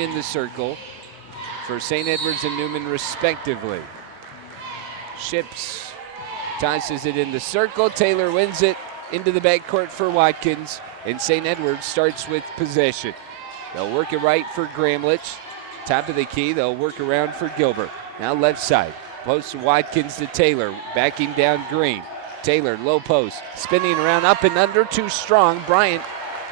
in the circle for St. Edwards and Newman respectively. Ships tosses it in the circle. Taylor wins it into the backcourt for Watkins, and St. Edwards starts with possession. They'll work it right for Gramlich. Top of the key, they'll work around for Gilbert. Now left side, post Watkins to Taylor, backing down Green. Taylor, low post, spinning around, up and under, too strong. Bryant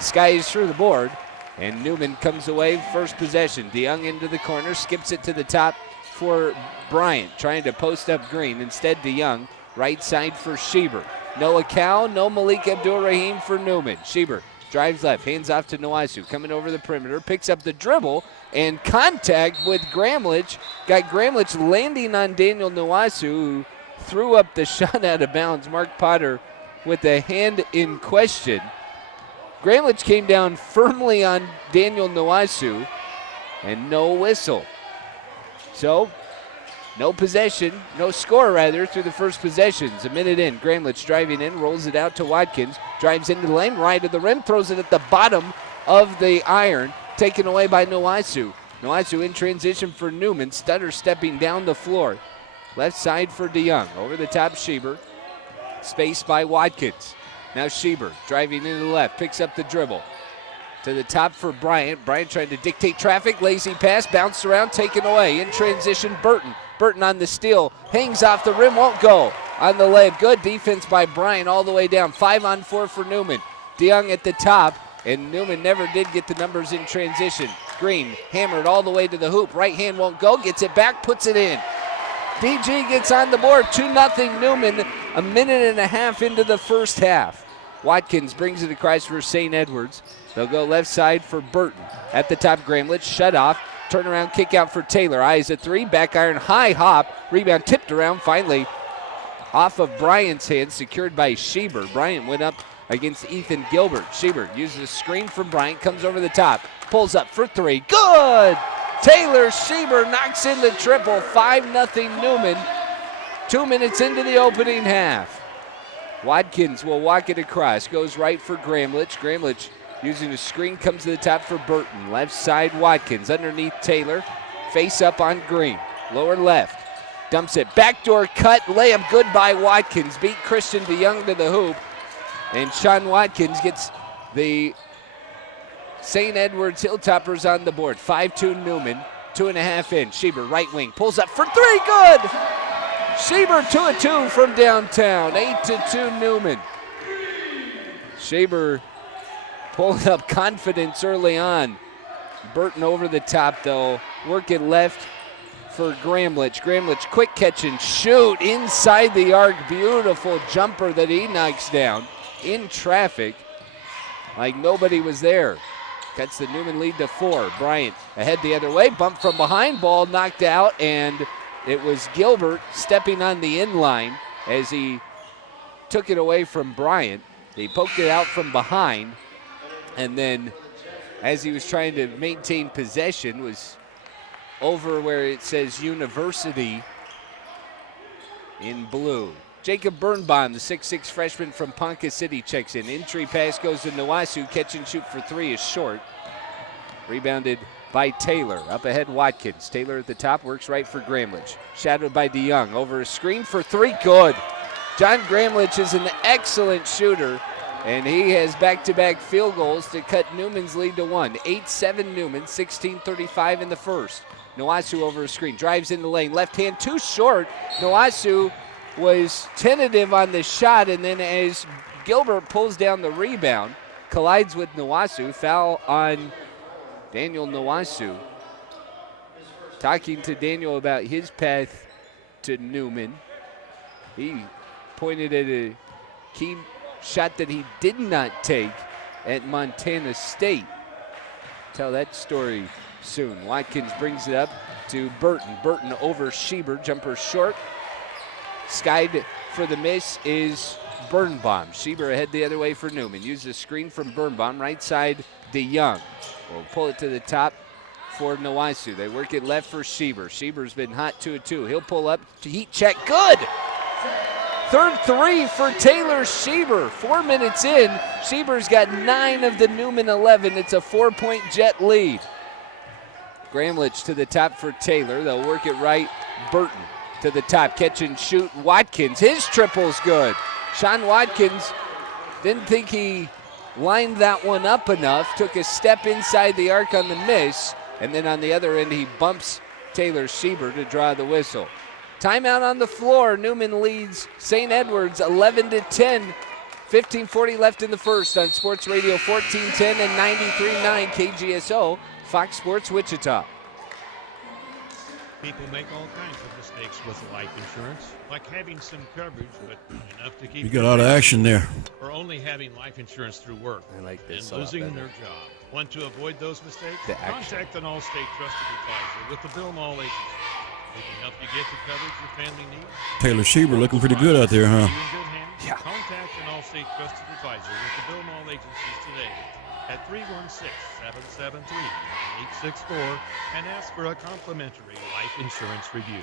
skies through the board, and Newman comes away first possession. DeYoung into the corner, skips it to the top for Bryant, trying to post up Green. Instead, DeYoung, right side for Schieber. No Akau, no Malik Abdul-Rahim for Newman. Schieber drives left, hands off to Nwosu, coming over the perimeter, picks up the dribble, and contact with Gramlich. Got Gramlich landing on Daniel Nwosu, who threw up the shot out of bounds. Mark Potter with the hand in question. Gramlich came down firmly on Daniel Nwosu, and no whistle. So, no possession, no score rather, through the first possessions. A minute in, Gramlich driving in, rolls it out to Watkins, drives into the lane, right of the rim, throws it at the bottom of the iron, taken away by Nwosu. Nwosu in transition for Newman, stutter stepping down the floor. Left side for DeYoung, over the top Schieber, spaced by Watkins. Now Schieber driving into the left, picks up the dribble. To the top for Bryant. Bryant trying to dictate traffic, lazy pass, bounced around, taken away. In transition, Burton. Burton on the steal, hangs off the rim, won't go. On the layup, good defense by Bryant all the way down. 5-on-4 for Newman. DeYoung at the top, and Newman never did get the numbers in transition. Green hammered all the way to the hoop. Right hand won't go, gets it back, puts it in. DG gets on the board, 2-0 Newman, a minute and a half into the first half. Watkins brings it across for St. Edwards. They'll go left side for Burton. At the top, Gramlich, shut off. Turnaround kick out for Taylor. Eyes a three, back iron, high hop. Rebound tipped around, finally off of Bryant's hand, secured by Schieber. Bryant went up against Ethan Gilbert. Schieber uses a screen from Bryant, comes over the top, pulls up for three. Good! Taylor Schieber knocks in the triple. 5-0 Newman. 2 minutes into the opening half. Watkins will walk it across, goes right for Gramlich. Gramlich using a screen, comes to the top for Burton. Left side, Watkins underneath Taylor. Face up on Green. Lower left. Dumps it. Backdoor cut. Layup good by Watkins. Beat Christian DeYoung to the hoop. And Sean Watkins gets the St. Edwards Hilltoppers on the board. 5-2 Newman. 2.5 in. Schieber, right wing. Pulls up for three. Good! Schieber 2-2 from downtown. 8-2 Newman. Schieber pulling up confidence early on. Burton over the top, though. Work it left for Gramlich. Gramlich, quick catch and shoot inside the arc. Beautiful jumper that he knocks down in traffic like nobody was there. Cuts the Newman lead to 4. Bryant ahead the other way. Bump from behind. Ball knocked out, and it was Gilbert stepping on the inline as he took it away from Bryant. He poked it out from behind. And then as he was trying to maintain possession, was over where it says University in blue. Jacob Birnbaum, the 6'6 freshman from Ponca City, checks in. Entry pass goes to Nwosu. Catch and shoot for three is short. Rebounded by Taylor. Up ahead, Watkins. Taylor at the top, works right for Gramlich. Shadowed by DeYoung. Over a screen for three. Good. John Gramlich is an excellent shooter, and he has back-to-back field goals to cut Newman's lead to 1. 8-7 Newman, 16:35 in the first. Nwosu over a screen, drives in the lane, left hand too short. Nwosu was tentative on the shot, and then as Gilbert pulls down the rebound, collides with Nwosu. Foul on Daniel Nwosu. Talking to Daniel about his path to Newman. He pointed at a key shot that he did not take at Montana State. Tell that story soon. Watkins brings it up to Burton. Burton over Schieber, jumper short. Skied for the miss is Birnbaum. Schieber ahead the other way for Newman. Uses a screen from Birnbaum. Right side, DeYoung. Will pull it to the top for Nwosu. They work it left for Schieber. Schieber's been hot 2-2. He'll pull up to heat check. Good! Third three for Taylor Schieber. 4 minutes in, Schieber's got 9 of the Newman 11. It's a 4-point Jet lead. Gramlich to the top for Taylor. They'll work it right. Burton to the top. Catch and shoot. Watkins. His triple's good. Sean Watkins didn't think he lined that one up enough. Took a step inside the arc on the miss. And then on the other end, he bumps Taylor Schieber to draw the whistle. Timeout on the floor. Newman leads St. Edwards 11-10. 15:40 left in the first on Sports Radio 1410 and 93.9 KGSO, Fox Sports Wichita. People make all kinds of mistakes with life insurance, like having some coverage, but enough to keep. You got a lot of action there. Or only having life insurance through work. I like this. And losing their job. Want to avoid those mistakes? Contact an Allstate trusted advisor with the Bill Mall Agency. We can help you get the coverage your family needs. Taylor Schieber looking pretty good out there, huh? Yeah. Contact an Allstate trusted advisor with the Bill Mall Agencies today at 316-773-9864 and ask for a complimentary life insurance review.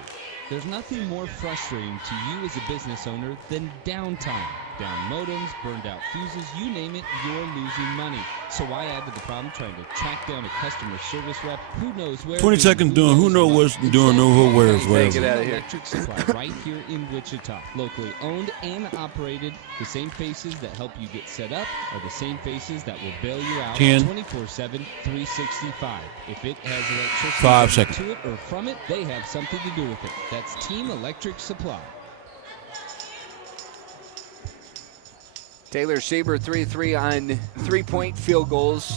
There's nothing more frustrating to you as a business owner than downtime. Down modems, burned out fuses, you name it, you're losing money. So why add to the problem trying to track down a customer service rep who knows where? 20 seconds doing who knows what's doing who where's where. Get out of here. Electric supply right here in Wichita. Locally owned and operated. The same faces that help you get set up are the same faces that will bail you out 10. 24/7, 365. If it has electricity 5 seconds. to it or from it, they have something to do with it. That's Team Electric Supply. Taylor Schieber 3-3 on three-point field goals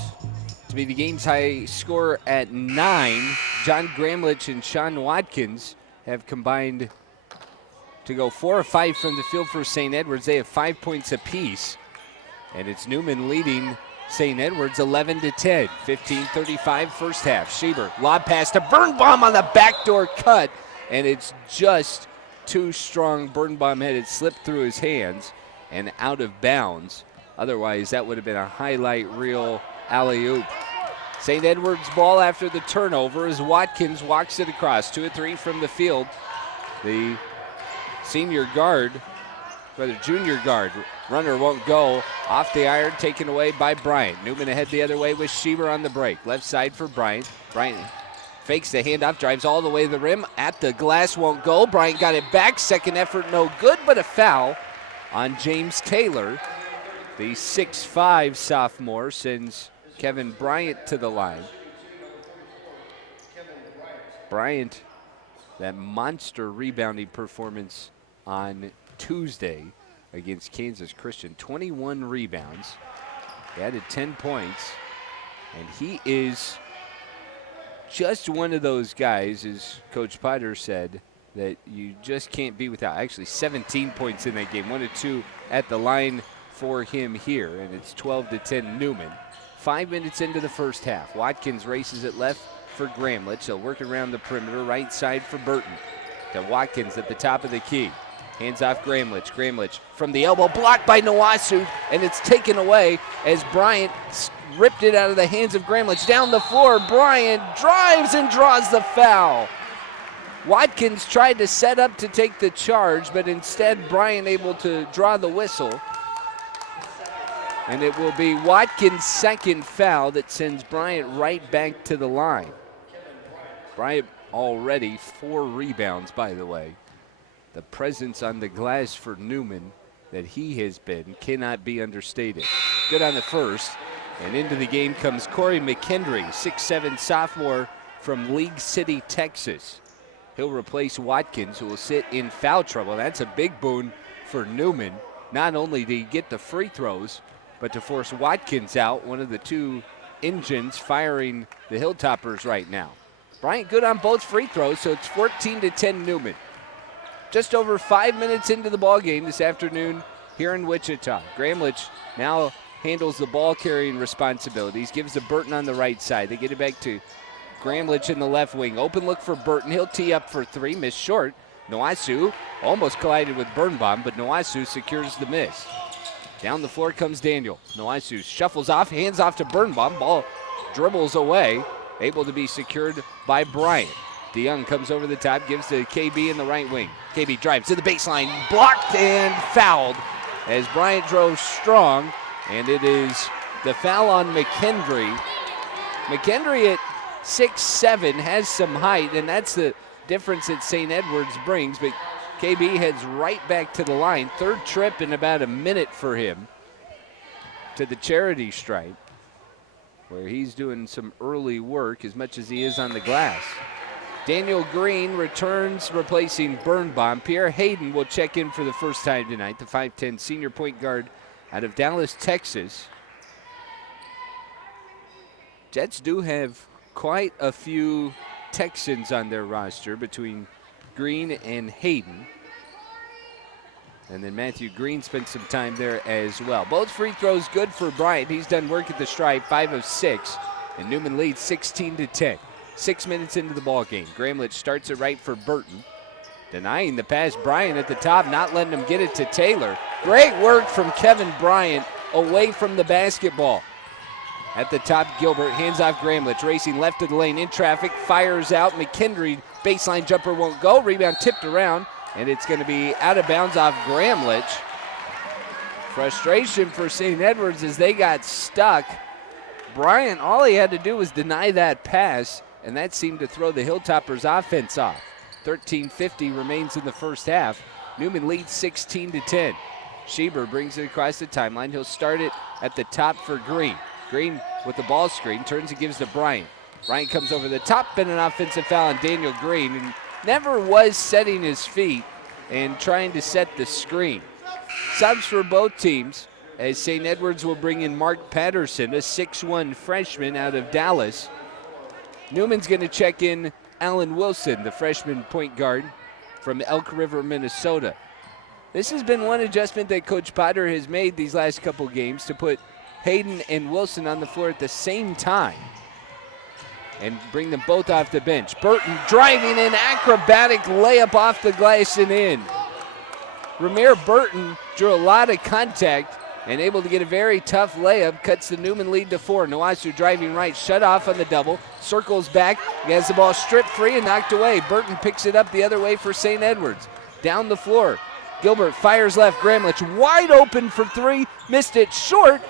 to be the game's high score at 9. John Gramlich and Sean Watkins have combined to go 4 of 5 from the field for St. Edwards. They have 5 points apiece. And it's Newman leading St. Edwards 11-10. 15:35 first half. Schieber, lob pass to Birnbaum on the backdoor cut. And it's just too strong. Birnbaum had it slip through his hands and out of bounds. Otherwise, that would have been a highlight reel alley-oop. St. Edwards ball after the turnover as Watkins walks it across. 2 of 3 from the field. The senior guard, rather junior guard, runner won't go. Off the iron, taken away by Bryant. Newman ahead the other way with Schieber on the break. Left side for Bryant. Bryant fakes the handoff, drives all the way to the rim. At the glass, won't go. Bryant got it back. Second effort, no good, but a foul on James Taylor. The 6'5 sophomore sends Kevin Bryant to the line. Bryant, that monster rebounding performance on Tuesday against Kansas Christian. 21 rebounds. He added 10 points. And he is just one of those guys, as Coach Potter said, that you just can't be without. Actually, 17 points in that game. 1 of 2 at the line for him here, and it's 12-10 Newman. 5 minutes into the first half. Watkins races it left for Gramlich. He'll work around the perimeter, right side for Burton. To Watkins at the top of the key. Hands off Gramlich. Gramlich from the elbow, blocked by Nawasu, and it's taken away as Bryant ripped it out of the hands of Gramlich. Down the floor, Bryant drives and draws the foul. Watkins tried to set up to take the charge, but instead Bryant able to draw the whistle. And it will be Watkins' second foul that sends Bryant right back to the line. Bryant already 4 rebounds, by the way. The presence on the glass for Newman that he has been cannot be understated. Good on the first. And into the game comes Corey McKendry, 6'7 sophomore from League City, Texas. He'll replace Watkins, who will sit in foul trouble. That's a big boon for Newman. Not only to get the free throws, but to force Watkins out, one of the 2 engines firing the Hilltoppers right now. Bryant good on both free throws, so it's 14-10 Newman. Just over 5 minutes into the ball game this afternoon here in Wichita. Gramlich now handles the ball carrying responsibilities, gives to Burton on the right side. They get it back to Gramlich in the left wing. Open look for Burton. He'll tee up for 3, miss short. Nawasu almost collided with Birnbaum, but Nawasu secures the miss. Down the floor comes Daniel. Nawasu shuffles off, hands off to Birnbaum. Ball dribbles away, able to be secured by Bryant. DeYoung comes over the top, gives to KB in the right wing. KB drives to the baseline, blocked and fouled as Bryant drove strong, and it is the foul on McKendry. McKendry at 6'7", has some height, and that's the difference that St. Edwards brings. But KB heads right back to the line. Third trip in about a minute for him to the charity stripe, where he's doing some early work as much as he is on the glass. Daniel Green returns, replacing Birnbaum. Pierre Hayden will check in for the first time tonight, the 5'10" senior point guard out of Dallas, Texas. Jets do have quite a few Texans on their roster between Green and Hayden. And then Matthew Green spent some time there as well. Both free throws good for Bryant. He's done work at the stripe, 5 of 6. And Newman leads 16-10. 6 minutes into the ball game. Gramlich starts it right for Burton. Denying the pass, Bryant at the top, not letting him get it to Taylor. Great work from Kevin Bryant away from the basketball. At the top, Gilbert hands off Gramlich, racing left of the lane in traffic, fires out. McKendry, baseline jumper won't go. Rebound tipped around, and it's going to be out of bounds off Gramlich. Frustration for St. Edwards as they got stuck. Bryant, all he had to do was deny that pass, and that seemed to throw the Hilltoppers offense off. 13:50 remains in the first half. Newman leads 16-10. Schieber brings it across the timeline. He'll start it at the top for Green. Green with the ball screen, turns and gives to Bryant. Bryant comes over the top, and an offensive foul on Daniel Green, and never was setting his feet and trying to set the screen. Subs for both teams, as St. Edwards will bring in Mark Patterson, a 6'1" freshman out of Dallas. Newman's going to check in Alan Wilson, the freshman point guard from Elk River, Minnesota. This has been one adjustment that Coach Potter has made these last couple games, to put Hayden and Wilson on the floor at the same time and bring them both off the bench. Burton driving an acrobatic layup off the glass and in. Ramir Burton drew a lot of contact and able to get a very tough layup, cuts the Newman lead to 4. Noasu driving right, shut off on the double, circles back, has the ball stripped free and knocked away. Burton picks it up the other way for St. Edwards. Down the floor, Gilbert fires left, Gramlich wide open for 3, missed it short,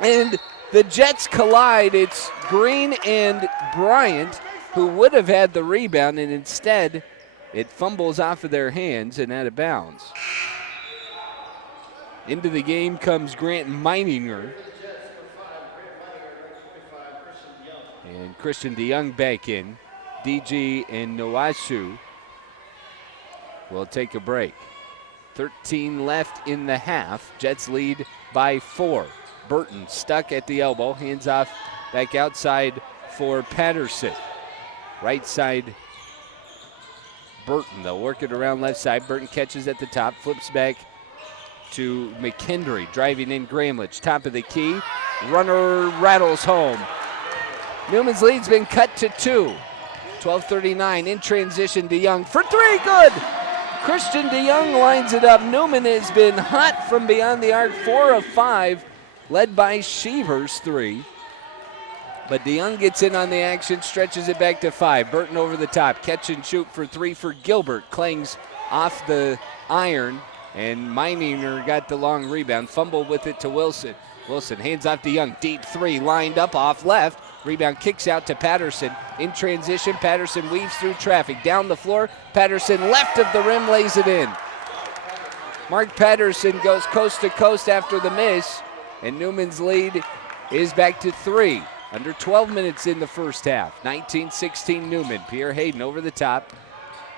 and the Jets collide. It's Green and Bryant who would have had the rebound, and instead it fumbles off of their hands and out of bounds. Into the game comes Grant Meininger. And Christian DeYoung back in. DG and Noasu will take a break. 13 left in the half. Jets lead by 4. Burton stuck at the elbow. Hands off back outside for Patterson. Right side, Burton. They'll work it around left side. Burton catches at the top, flips back to McKendry, driving in Gramlich, top of the key. Runner rattles home. Newman's lead's been cut to 2. 12:39 in transition. DeYoung for 3, good! Christian DeYoung lines it up. Newman has been hot from beyond the arc, 4 of 5, led by Schieber's 3. But DeYoung gets in on the action, stretches it back to 5. Burton over the top, catch and shoot for 3 for Gilbert. Clangs off the iron, and Meininger got the long rebound, fumbled with it to Wilson. Wilson hands off to DeYoung, deep 3, lined up off left. Rebound kicks out to Patterson. In transition, Patterson weaves through traffic. Down the floor, Patterson left of the rim, lays it in. Mark Patterson goes coast to coast after the miss, and Newman's lead is back to 3. Under 12 minutes in the first half. 19-16 Newman. Pierre Hayden over the top.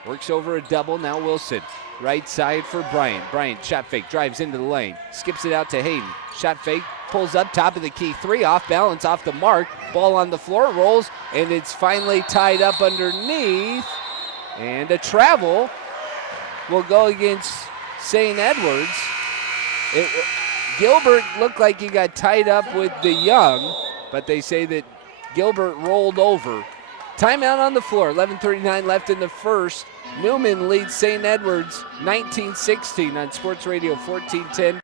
Works over a double, now Wilson. Right side for Bryant. Bryant shot fake, drives into the lane. Skips it out to Hayden. Shot fake, pulls up, top of the key. 3 off balance, off the mark. Ball on the floor, rolls, and it's finally tied up underneath. And a travel will go against St. Edwards. Gilbert looked like he got tied up with DeYoung, but they say that Gilbert rolled over. Timeout on the floor, 11:39 left in the first. Newman leads St. Edwards 19-16 on Sports Radio 1410.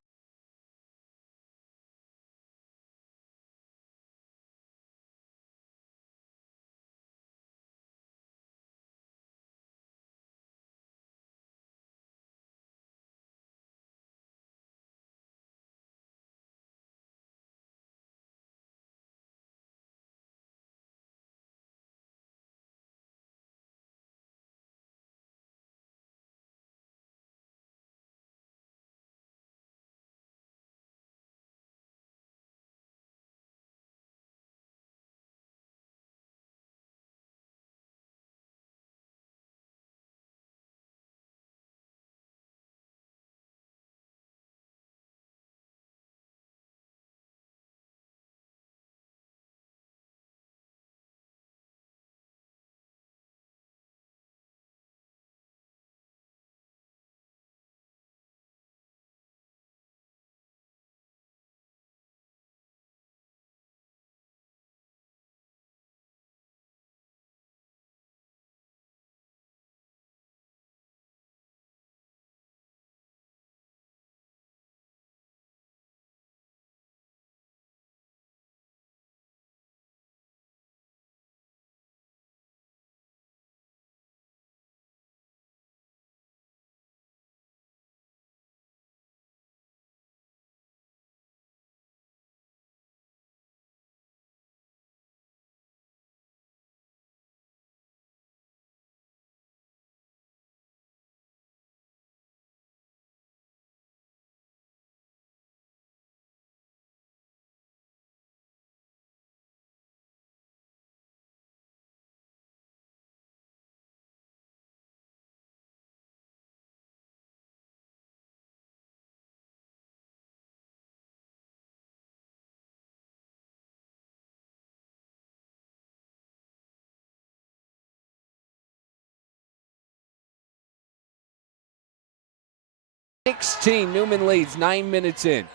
16. Newman leads 9 minutes in.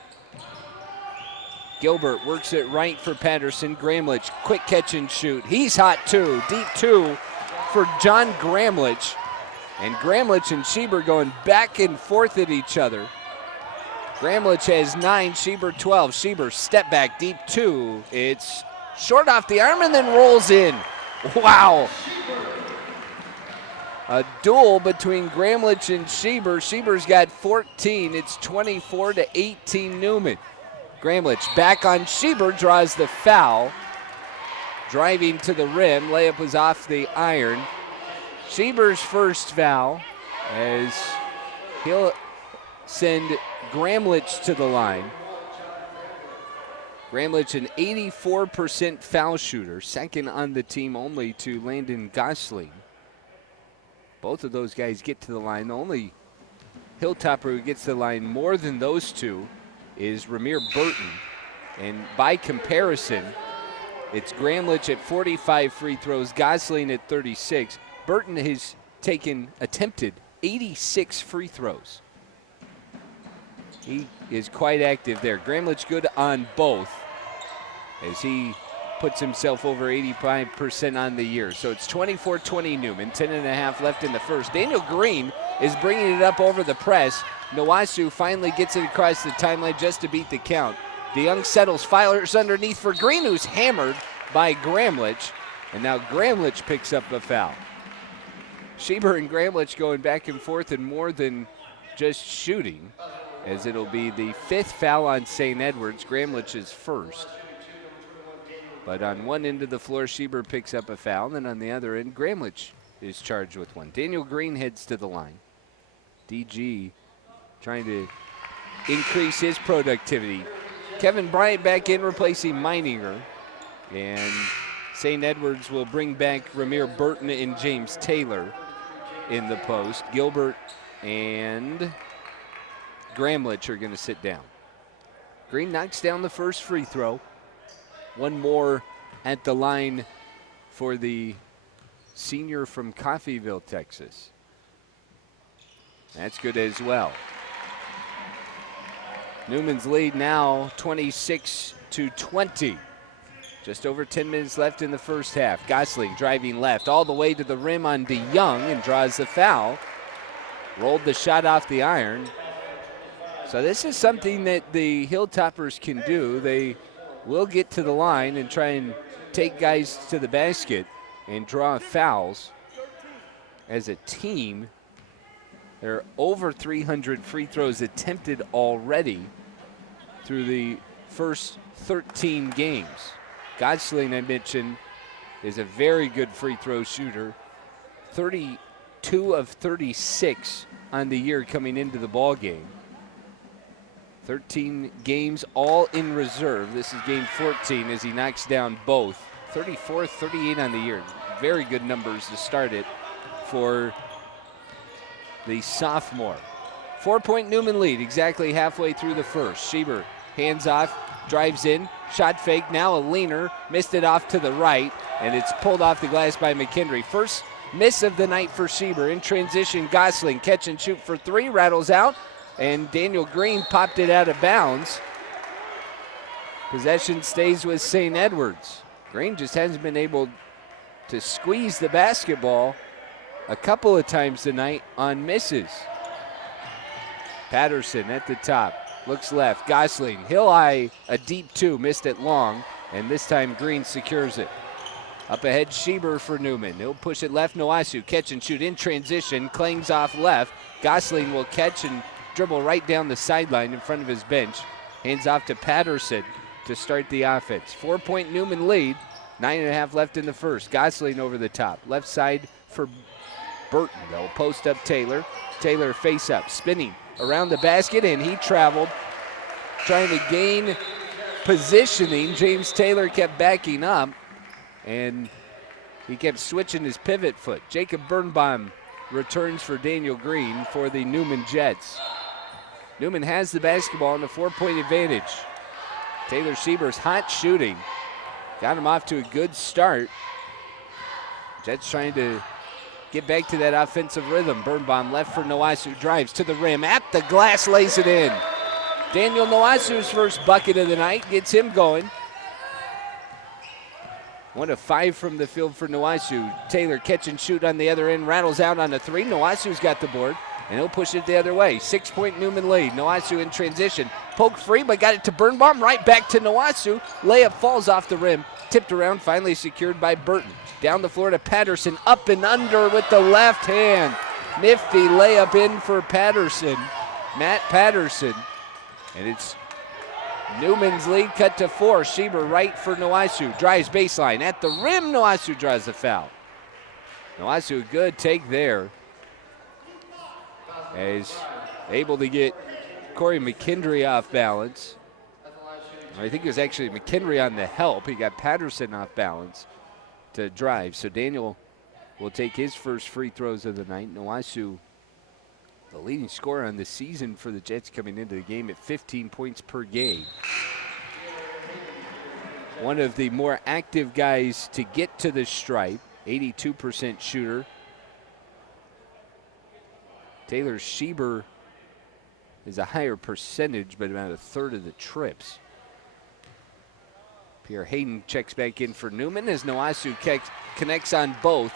Gilbert works it right for Patterson. Gramlich, quick catch and shoot. He's hot too. Deep two for John Gramlich. And Gramlich and Schieber going back and forth at each other. Gramlich has 9, Schieber 12. Schieber step back, deep two. It's short off the arm and then rolls in. Wow. A duel between Gramlich and Schieber. Schieber's got 14. It's 24-18 Newman. Gramlich back on Schieber, draws the foul. Driving to the rim, layup was off the iron. Schieber's first foul as he'll send Gramlich to the line. Gramlich, an 84% foul shooter, second on the team only to Landon Gosling. Both of those guys get to the line. The only Hilltopper who gets to the line more than those two is Ramir Burton. And by comparison, it's Gramlich at 45 free throws, Gosling at 36. Burton has attempted 86 free throws. He is quite active there. Gramlich good on both as he puts himself over 85% on the year. So it's 24-20 Newman, 10.5 left in the first. Daniel Green is bringing it up over the press. Nwasu finally gets it across the timeline just to beat the count. DeYoung settles, fires underneath for Green, who's hammered by Gramlich. And now Gramlich picks up a foul. Schieber and Gramlich going back and forth and more than just shooting, as it'll be the 5th foul on St. Edwards, Gramlich's first. But on one end of the floor, Schieber picks up a foul, and then on the other end, Gramlich is charged with one. Daniel Green heads to the line. DG trying to increase his productivity. Kevin Bryant back in, replacing Meininger. And St. Edwards will bring back Ramir Burton and James Taylor in the post. Gilbert and Gramlich are going to sit down. Green knocks down the first free throw. One more at the line for the senior from Coffeyville, Texas. That's good as well. Newman's lead now 26-20. Just over 10 minutes left in the first half. Gosling driving left all the way to the rim on DeYoung and draws the foul. Rolled the shot off the iron. So this is something that the Hilltoppers can do. They will get to the line and try and take guys to the basket and draw fouls. As a team, they're over 300 free throws attempted already through the first 13 games. Gosling, I mentioned, is a very good free throw shooter. 32 of 36 on the year coming into the ball game. 13 games all in reserve. This is game 14 as he knocks down both. 34, 38 on the year. Very good numbers to start it for the sophomore. 4-point Newman lead, exactly halfway through the first. Schieber hands off, drives in, shot fake, now a leaner, missed it off to the right, and it's pulled off the glass by McKendry. First miss of the night for Schieber. In transition, Gosling, catch and shoot for three, rattles out, and Daniel Green popped it out of bounds. Possession stays with St. Edwards. Green just hasn't been able to squeeze the basketball a couple of times tonight on misses. Patterson at the top, looks left, Gosling, he'll eye a deep two, missed it long, and this time Green secures it. Up ahead, Schieber for Newman. He'll push it left, Nwasu, catch and shoot in transition, clangs off left. Gosling will catch and dribble right down the sideline in front of his bench. Hands off to Patterson to start the offense. 4-point Newman lead, 9.5 left in the first. Gosling over the top, left side for Burton. They'll post up Taylor. Taylor face up, spinning around the basket, and he traveled, trying to gain positioning. James Taylor kept backing up, and he kept switching his pivot foot. Jacob Birnbaum returns for Daniel Green for the Newman Jets. Newman has the basketball and a 4-point advantage. Taylor Schieber's hot shooting got him off to a good start. Jets trying to get back to that offensive rhythm. Birnbaum left for Nowasu, drives to the rim, at the glass, lays it in. Daniel Nowasu's first bucket of the night gets him going. 1 of 5 from the field for Nowasu. Taylor catch and shoot on the other end, rattles out on the 3. Nowasu's got the board, and he'll push it the other way. 6-point Newman lead. Nowasu in transition. Poke free, but got it to Birnbaum. Right back to Nowasu. Layup falls off the rim. Tipped around, finally secured by Burton. Down the floor to Patterson. Up and under with the left hand. Nifty layup in for Patterson. Matt Patterson. And it's Newman's lead cut to 4. Schieber right for Nowasu. Drives baseline. At the rim, Nowasu draws the foul. Nowasu, good take there. Is able to get Corey McKendry off balance. I think it was actually McKendry on the help. He got Patterson off balance to drive. So Daniel will take his first free throws of the night. Nowasu, the leading scorer on the season for the Jets, coming into the game at 15 points per game. One of the more active guys to get to the stripe, 82% shooter. Taylor Schieber is a higher percentage, but about a third of the trips. Pierre Hayden checks back in for Newman as Nowasu connects on both.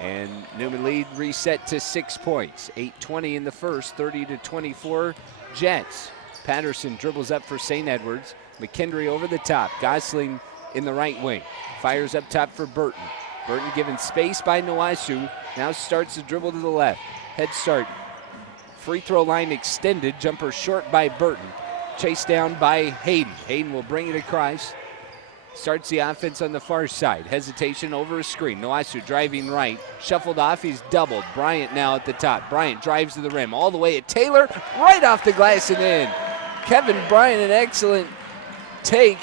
And Newman lead reset to 6 points. 8:20 in the first, 30-24 Jets. Patterson dribbles up for St. Edwards. McKendry over the top. Gosling in the right wing. Fires up top for Burton. Burton given space by Nowasu. Now starts to dribble to the left. Head start. Free throw line extended. Jumper short by Burton. Chased down by Hayden. Hayden will bring it across. Starts the offense on the far side. Hesitation over a screen. Nowasu driving right. Shuffled off. He's doubled. Bryant now at the top. Bryant drives to the rim. All the way at Taylor. Right off the glass and in. Kevin Bryant, an excellent take.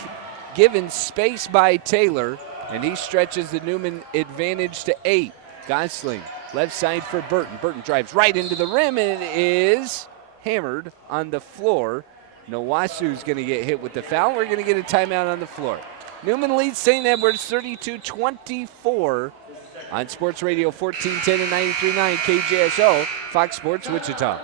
Given space by Taylor. And he stretches the Newman advantage to 8. Gosling left side for Burton. Burton drives right into the rim and is hammered on the floor. Nowasu's going to get hit with the foul. We're going to get a timeout on the floor. Newman leads St. Edwards 32-24 on Sports Radio 1410 and 93.9 KJSO, Fox Sports Wichita.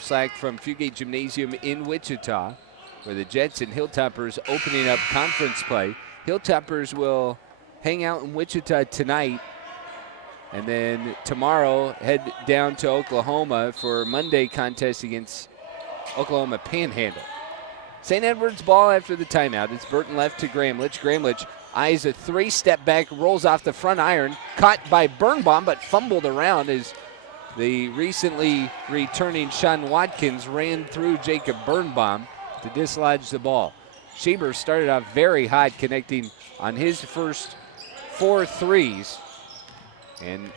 Slack from Fugate Gymnasium in Wichita, where the Jets and Hilltoppers opening up conference play. Hilltoppers will hang out in Wichita tonight, and then tomorrow head down to Oklahoma for Monday contest against Oklahoma Panhandle. St. Edwards ball after the timeout. It's Burton left to Gramlich. Gramlich eyes a 3-step back, rolls off the front iron, caught by Birnbaum, but fumbled around as the recently returning Sean Watkins ran through Jacob Birnbaum to dislodge the ball. Schieber started off very hot, connecting on his first 4 threes. And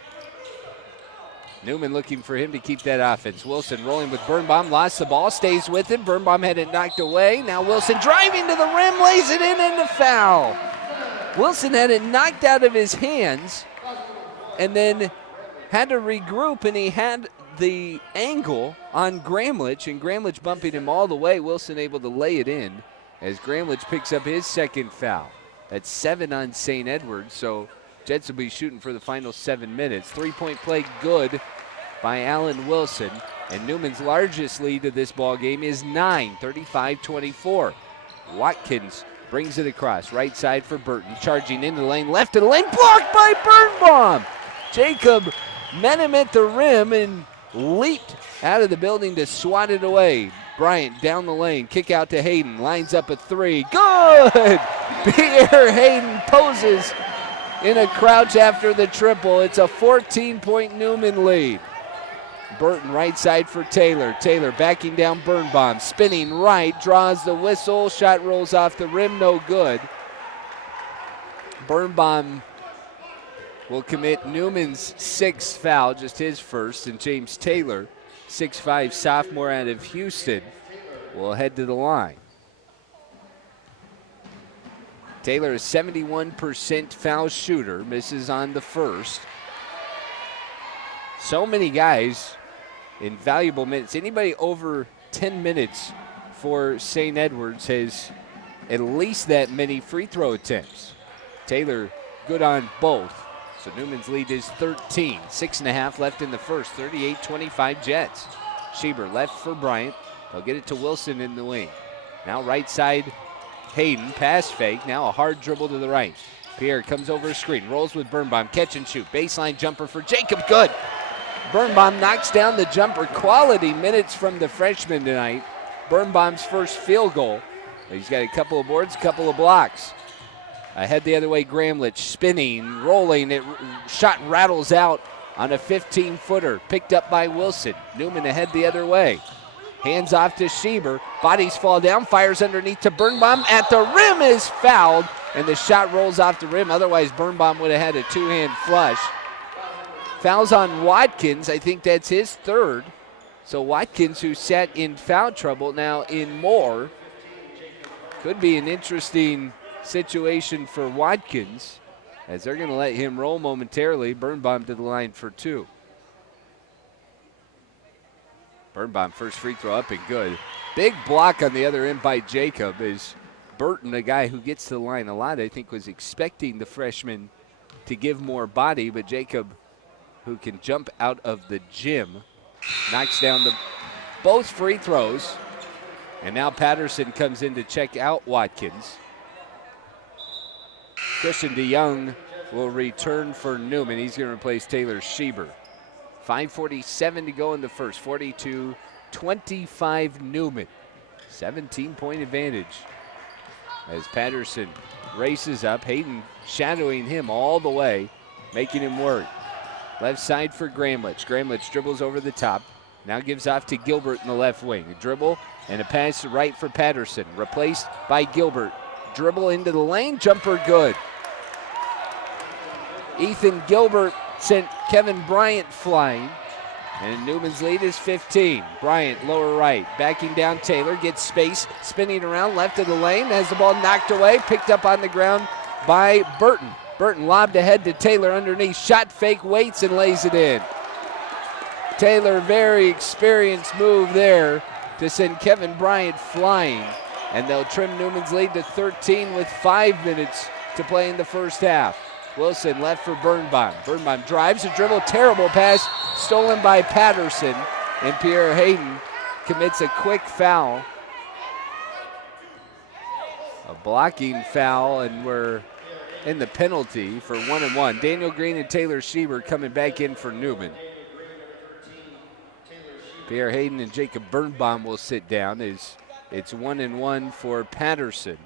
Newman looking for him to keep that offense. Wilson rolling with Birnbaum, lost the ball, stays with him. Birnbaum had it knocked away. Now Wilson driving to the rim, lays it in, and the foul. Wilson had it knocked out of his hands and then had to regroup, and he had the angle on Gramlich, and Gramlich bumping him all the way. Wilson able to lay it in as Gramlich picks up his second foul. That's 7 on St. Edwards, so Jets will be shooting for the final 7 minutes. 3-point play good by Allen Wilson. And Newman's largest lead of this ball game is 9, 35-24. Watkins brings it across, right side for Burton, charging into the lane, left of the lane, blocked by Birnbaum. Jacob met him at the rim and leaped out of the building to swat it away. Bryant down the lane, kick out to Hayden, lines up a three, good! Pierre Hayden poses in a crouch after the triple. It's a 14-point Newman lead. Burton right side for Taylor. Taylor backing down Birnbaum, spinning right, draws the whistle, shot rolls off the rim, no good. Birnbaum will commit Newman's 6th foul, just his first, and James Taylor, 6'5" sophomore out of Houston, will head to the line. Taylor is 71% foul shooter, misses on the first. So many guys in valuable minutes. Anybody over 10 minutes for St. Edwards has at least that many free throw attempts. Taylor good on both. So Newman's lead is 13. 6.5 left in the first. 38-25 Jets. Schieber left for Bryant. They'll get it to Wilson in the wing. Now right side Hayden. Pass fake. Now a hard dribble to the right. Pierre comes over a screen. Rolls with Birnbaum. Catch and shoot. Baseline jumper for Jacob. Good. Birnbaum knocks down the jumper. Quality minutes from the freshman tonight. Birnbaum's first field goal. He's got a couple of boards, a couple of blocks. Ahead the other way, Gramlich spinning, rolling. It shot rattles out on a 15-footer. Picked up by Wilson. Newman ahead the other way. Hands off to Schieber. Bodies fall down. Fires underneath to Birnbaum. At the rim is fouled. And the shot rolls off the rim. Otherwise, Birnbaum would have had a two-hand flush. Fouls on Watkins. I think that's his third. So Watkins, who sat in foul trouble, now in more. Could be an interesting situation for Watkins, as they're going to let him roll momentarily. Birnbaum to the line for two. Birnbaum first free throw up and good. Big block on the other end by Jacob. Is Burton, a guy who gets to the line a lot, I think was expecting the freshman to give more body, but Jacob, who can jump out of the gym, knocks down both free throws. And now Patterson comes in to check out Watkins. Christian DeYoung will return for Newman. He's going to replace Taylor Schieber. 5:47 to go in the first. 42-25 Newman. 17-point advantage as Patterson races up. Hayden shadowing him all the way, making him work. Left side for Gramlich. Gramlich dribbles over the top. Now gives off to Gilbert in the left wing. A dribble and a pass to right for Patterson. Replaced by Gilbert. Dribble into the lane. Jumper good. Ethan Gilbert sent Kevin Bryant flying. And Newman's lead is 15. Bryant lower right. Backing down Taylor. Gets space. Spinning around left of the lane. Has the ball knocked away. Picked up on the ground by Burton. Burton lobbed ahead to Taylor underneath. Shot fake. Waits and lays it in. Taylor, very experienced move there to send Kevin Bryant flying. And they'll trim Newman's lead to 13 with 5 minutes to play in the first half. Wilson left for Birnbaum. Birnbaum drives a dribble. Terrible pass stolen by Patterson. And Pierre Hayden commits a quick foul. A blocking foul, and we're in the penalty for 1-1. Daniel Green and Taylor Schieber coming back in for Newman. Pierre Hayden and Jacob Birnbaum will sit down as it's 1-1 for Patterson.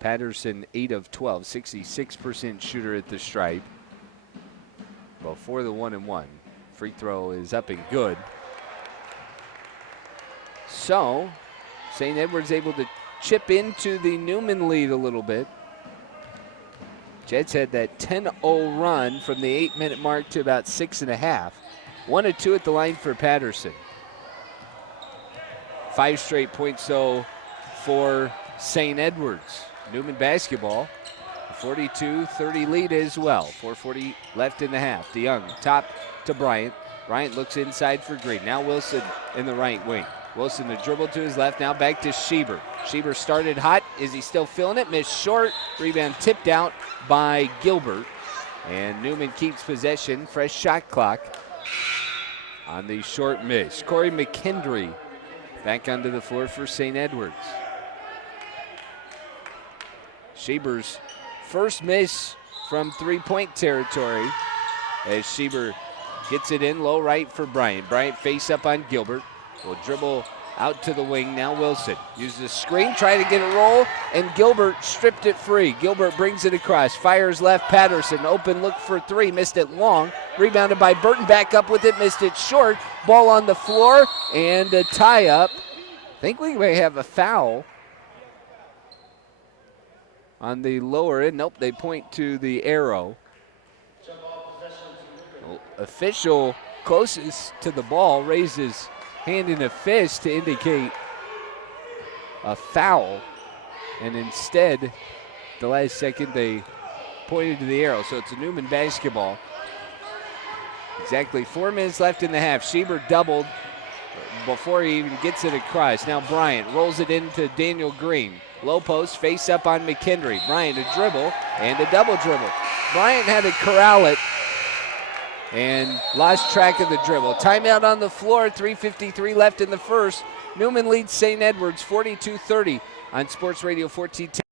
Patterson 8 of 12, 66% shooter at the stripe. Well, for the 1-1, free throw is up and good. So, St. Edward's able to chip into the Newman lead a little bit. Jets had that 10-0 run from the 8-minute mark to about 6.5. 1 of 2 at the line for Patterson. 5 straight points, though, for St. Edward's. Newman basketball, 42-30 lead as well. 4:40 left in the half. DeYoung top to Bryant. Bryant looks inside for Green. Now Wilson in the right wing. Wilson the dribble to his left. Now back to Schieber. Schieber started hot. Is he still feeling it? Missed short. Rebound tipped out by Gilbert. And Newman keeps possession. Fresh shot clock on the short miss. Corey McKendry back onto the floor for St. Edwards. Schieber's first miss from three-point territory as Schieber gets it in low right for Bryant. Bryant face up on Gilbert. Will dribble out to the wing. Now Wilson uses a screen, trying to get a roll, and Gilbert stripped it free. Gilbert brings it across, fires left. Patterson open look for three, missed it long. Rebounded by Burton, back up with it, missed it short. Ball on the floor and a tie-up. I think we may have a foul on the lower end. Nope, they point to the arrow. Official closest to the ball raises hand in a fist to indicate a foul, and instead, the last second, they pointed to the arrow. So it's a Newman basketball. Exactly 4 minutes left in the half. Schieber doubled before he even gets it across. Now Bryant rolls it into Daniel Green. Low post, face up on McKendry. Bryant a dribble and a double dribble. Bryant had to corral it and lost track of the dribble. Timeout on the floor, 3:53 left in the first. Newman leads St. Edwards 42-30 on Sports Radio 1410.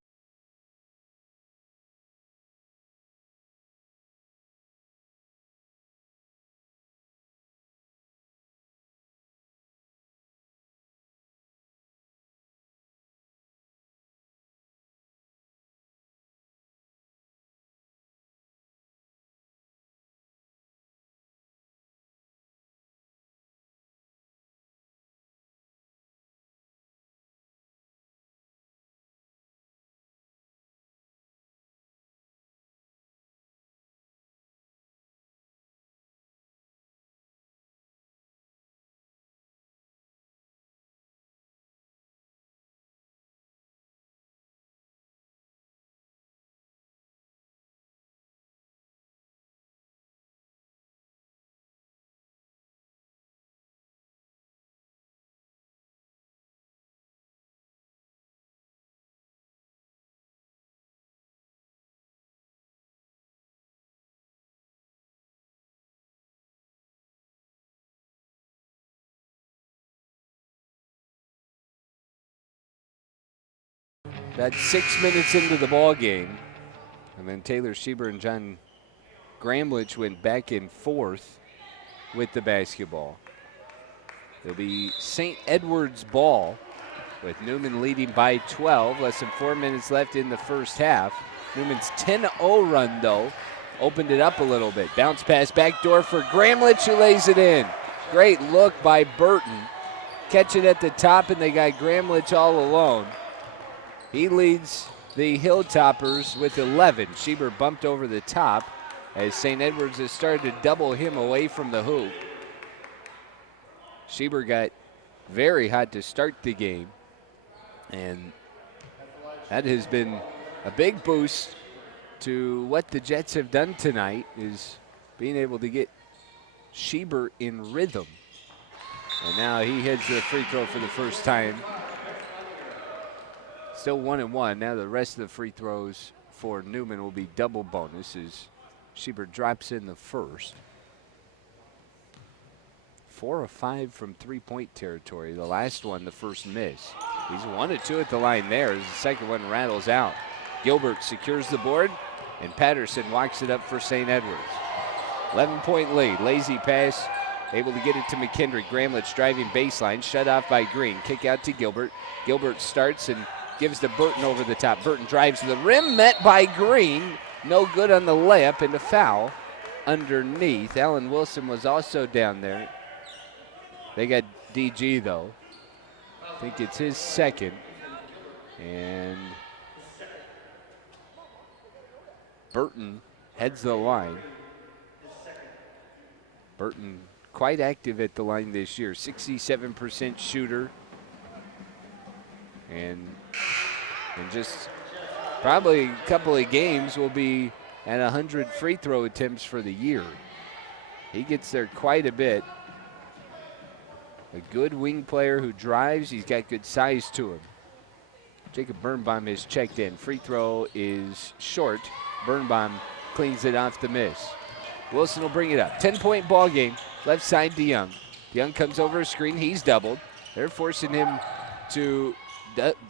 That's 6 minutes into the ball game. And then Taylor Schieber and John Gramlich went back and forth with the basketball. It'll be St. Edwards ball with Newman leading by 12. Less than 4 minutes left in the first half. Newman's 10-0 run, though, opened it up a little bit. Bounce pass backdoor for Gramlich, who lays it in. Great look by Burton. Catch it at the top, and they got Gramlich all alone. He leads the Hilltoppers with 11. Schieber bumped over the top as St. Edwards has started to double him away from the hoop. Schieber got very hot to start the game, and that has been a big boost to what the Jets have done tonight, is being able to get Schieber in rhythm. And now he hits the free throw for the first time. Still 1-1. Now the rest of the free throws for Newman will be double bonus as Schieber drops in the first. 4 of 5 from three-point territory. The last one, the first miss. He's 1 of 2 at the line there as the second one rattles out. Gilbert secures the board, and Patterson walks it up for St. Edwards. 11-point lead. Lazy pass, able to get it to McKendry. Gramlich driving baseline, shut off by Green. Kick out to Gilbert. Gilbert starts and gives to Burton over the top. Burton drives to the rim, met by Green. No good on the layup, and a foul underneath. Alan Wilson was also down there. They got DG, though. I think it's his second. And Burton heads the line. Burton quite active at the line this year. 67% shooter. And in just probably a couple of games will be at 100 free throw attempts for the year. He gets there quite a bit. A good wing player who drives. He's got good size to him. Jacob Birnbaum is checked in. Free throw is short. Birnbaum cleans it off the miss. Wilson will bring it up. 10-point ball game. Left side DeYoung. DeYoung comes over a screen. He's doubled. They're forcing him to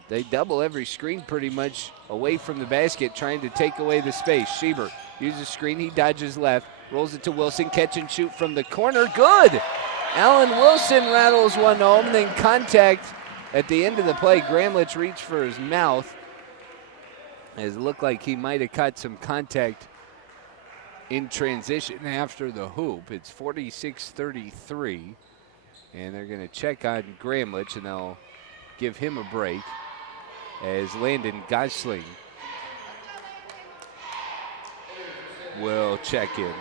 they double every screen pretty much away from the basket, trying to take away the space. Schieber uses screen. He dodges left. Rolls it to Wilson. Catch and shoot from the corner. Good! Allen Wilson rattles one home. Then contact at the end of the play. Gramlich reached for his mouth. As it looked like he might have caught some contact in transition after the hoop. It's 46-33. And they're going to check on Gramlich, and they'll give him a break as Landon Gosling will check in.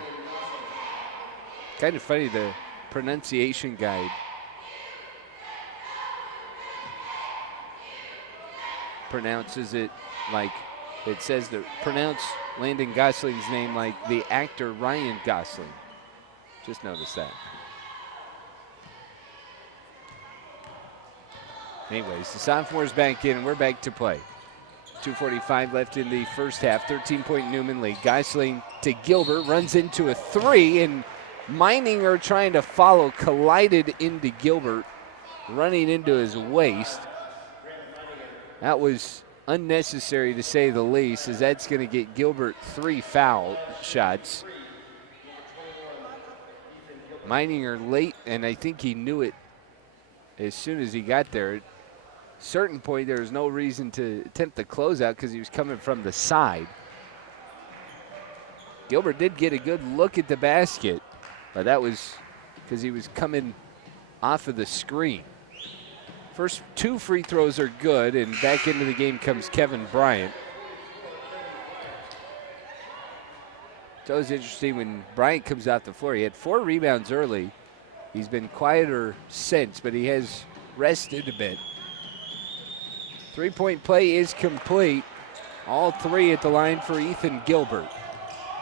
Kind of funny, the pronunciation guide pronounces it like it says to pronounce Landon Gosling's name like the actor Ryan Gosling. Just notice that. Anyways, the sophomore's back in, and we're back to play. 2:45 left in the first half. 13-point Newman lead. Gosling to Gilbert, runs into a three, and Meininger trying to follow, collided into Gilbert, running into his waist. That was unnecessary to say the least, as that's going to get Gilbert 3 foul shots. Meininger late, and I think he knew it as soon as he got there. At a certain point, there was no reason to attempt the closeout because he was coming from the side. Gilbert did get a good look at the basket, but that was because he was coming off of the screen. First 2 free throws are good, and back into the game comes Kevin Bryant. It's always interesting when Bryant comes off the floor. He had 4 rebounds early. He's been quieter since, but he has rested a bit. 3-point play is complete. All 3 at the line for Ethan Gilbert.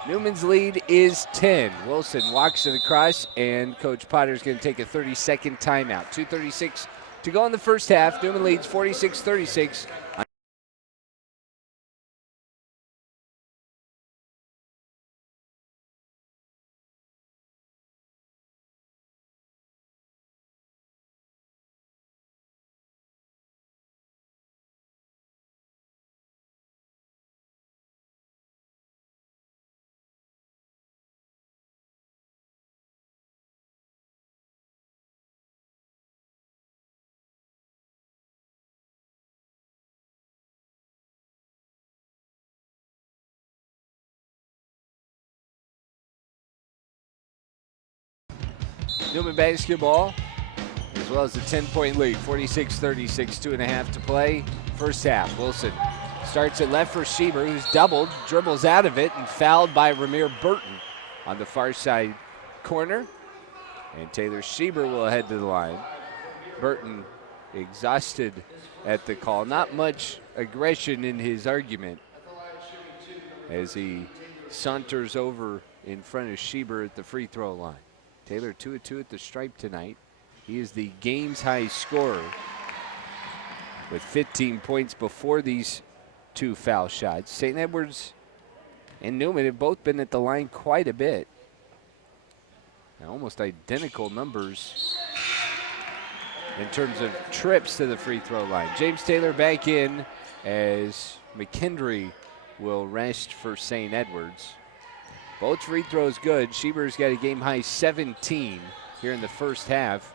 Newman's lead is 10. Wilson walks it across, and Coach Potter's going to take a 30-second timeout. 2:36 to go in the first half. Newman leads 46-36. Newman basketball, as well as a 10-point lead, 46-36, 2.5 to play. First half, Wilson starts it left for Schieber, who's doubled, dribbles out of it, and fouled by Ramir Burton on the far side corner. And Taylor Schieber will head to the line. Burton exhausted at the call. Not much aggression in his argument as he saunters over in front of Schieber at the free throw line. Taylor 2 of 2 at the stripe tonight. He is the game's high scorer with 15 points before these 2 foul shots. St. Edwards and Newman have both been at the line quite a bit. Almost identical numbers in terms of trips to the free throw line. James Taylor back in as McKendry will rest for St. Edwards. Both free throws good. Schieber's got a game-high 17 here in the first half.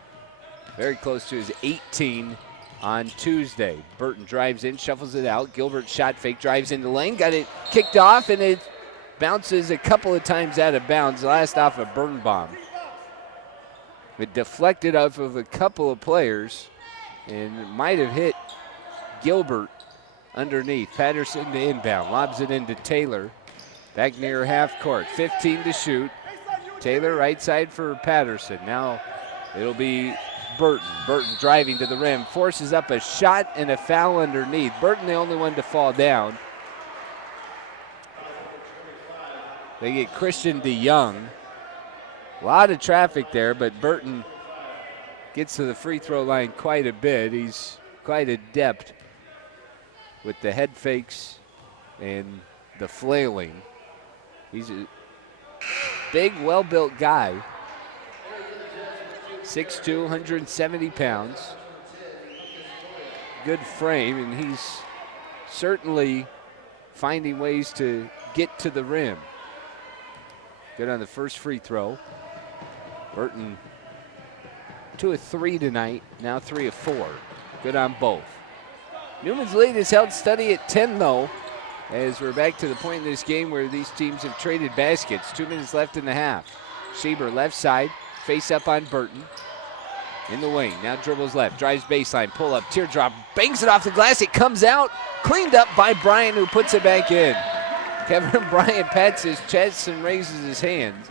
Very close to his 18 on Tuesday. Burton drives in, shuffles it out. Gilbert shot fake, drives into the lane, got it kicked off, and it bounces a couple of times out of bounds, last off a Birnbaum. It deflected off of a couple of players and might have hit Gilbert underneath. Patterson to inbound, lobs it into Taylor. Back near half court, 15 to shoot. Taylor right side for Patterson. Now it'll be Burton. Burton driving to the rim, forces up a shot and a foul underneath. Burton the only one to fall down. They get Christian DeYoung. A lot of traffic there, but Burton gets to the free throw line quite a bit. He's quite adept with the head fakes and the flailing. He's a big, well-built guy. 6'2", 170 pounds. Good frame, and he's certainly finding ways to get to the rim. Good on the first free throw. Burton 2 of 3 tonight, now 3 of 4. Good on both. Newman's lead is held steady at 10, though, as we're back to the point in this game where these teams have traded baskets. 2 minutes left in the half. Schieber left side, face up on Burton. In the wing, now dribbles left, drives baseline, pull up, teardrop, bangs it off the glass, it comes out, cleaned up by Bryant, who puts it back in. Kevin Bryant pats his chest and raises his hands.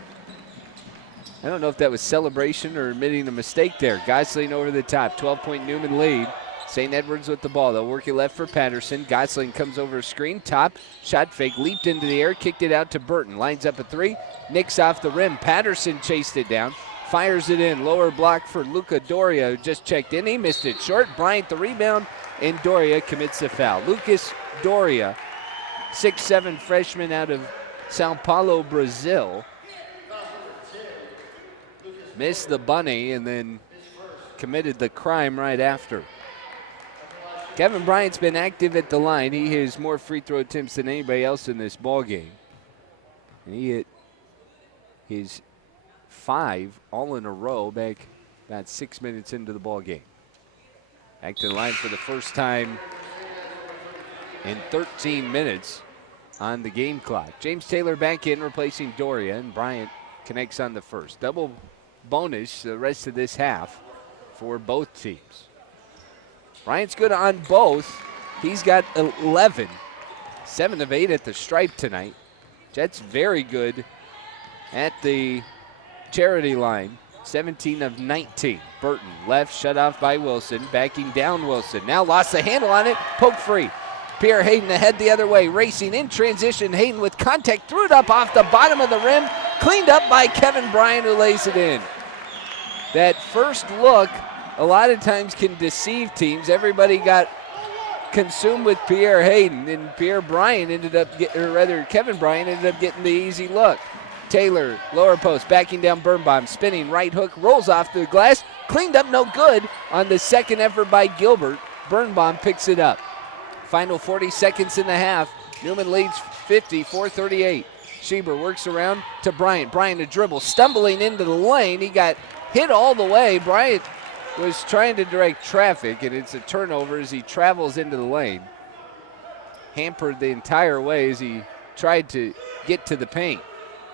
I don't know if that was celebration or admitting a mistake there. Gosling over the top, 12-point Newman lead. St. Edwards with the ball. They'll work it left for Patterson. Gosling comes over a screen, top, shot fake, leaped into the air, kicked it out to Burton. Lines up a 3, nicks off the rim. Patterson chased it down, fires it in. Lower block for Luca Doria, who just checked in. He missed it short. Bryant the rebound, and Doria commits the foul. Lucas Doria, 6'7" freshman out of Sao Paulo, Brazil. Missed the bunny and then committed the crime right after. Kevin Bryant's been active at the line. He has more free throw attempts than anybody else in this ball game. And he hit his 5 all in a row back about 6 minutes into the ball game. Back to the line for the first time in 13 minutes on the game clock. James Taylor back in, replacing Doria, and Bryant connects on the first. Double bonus the rest of this half for both teams. Bryant's good on both. He's got 11, 7 of 8 at the stripe tonight. Jets very good at the charity line, 17 of 19. Burton left, shut off by Wilson, backing down Wilson. Now lost the handle on it, poke free. Pierre Hayden ahead the other way, racing in transition. Hayden with contact, threw it up off the bottom of the rim, cleaned up by Kevin Bryant, who lays it in. That first look a lot of times can deceive teams. Everybody got consumed with Pierre Hayden, and Kevin Bryant ended up getting the easy look. Taylor, lower post, backing down Birnbaum, spinning right hook, rolls off the glass, cleaned up, no good on the second effort by Gilbert. Birnbaum picks it up. Final 40 seconds in the half. Newman leads 50-38. Schieber works around to Bryant. Bryant a dribble, stumbling into the lane. He got hit all the way. Bryant was trying to direct traffic, and it's a turnover as he travels into the lane. Hampered the entire way as he tried to get to the paint.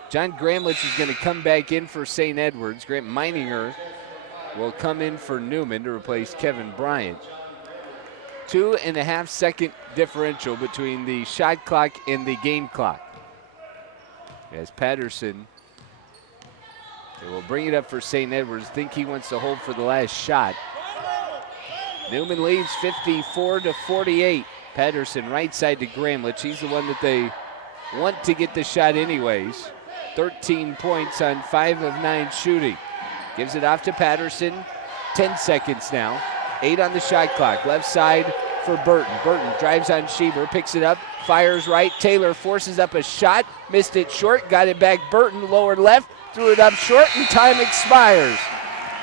John Gramlich is going to come back in for St. Edwards. Grant Meininger will come in for Newman to replace Kevin Bryant. 2.5 second differential between the shot clock and the game clock. As Patterson, they will bring it up for St. Edwards. Think he wants to hold for the last shot. Newman leads 54-48. Patterson right side to Gramlich. He's the one that they want to get the shot anyways. 13 points on 5 of 9 shooting. Gives it off to Patterson. 10 seconds now. 8 on the shot clock. Left side for Burton. Burton drives on Schieber, picks it up, fires right. Taylor forces up a shot, missed it short, got it back. Burton lower left, threw it up short, and time expires.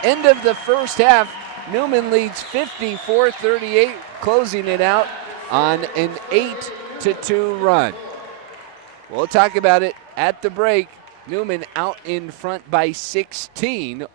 End of the first half. Newman leads 54-38, closing it out on an 8-2 run. We'll talk about it at the break. Newman out in front by 16.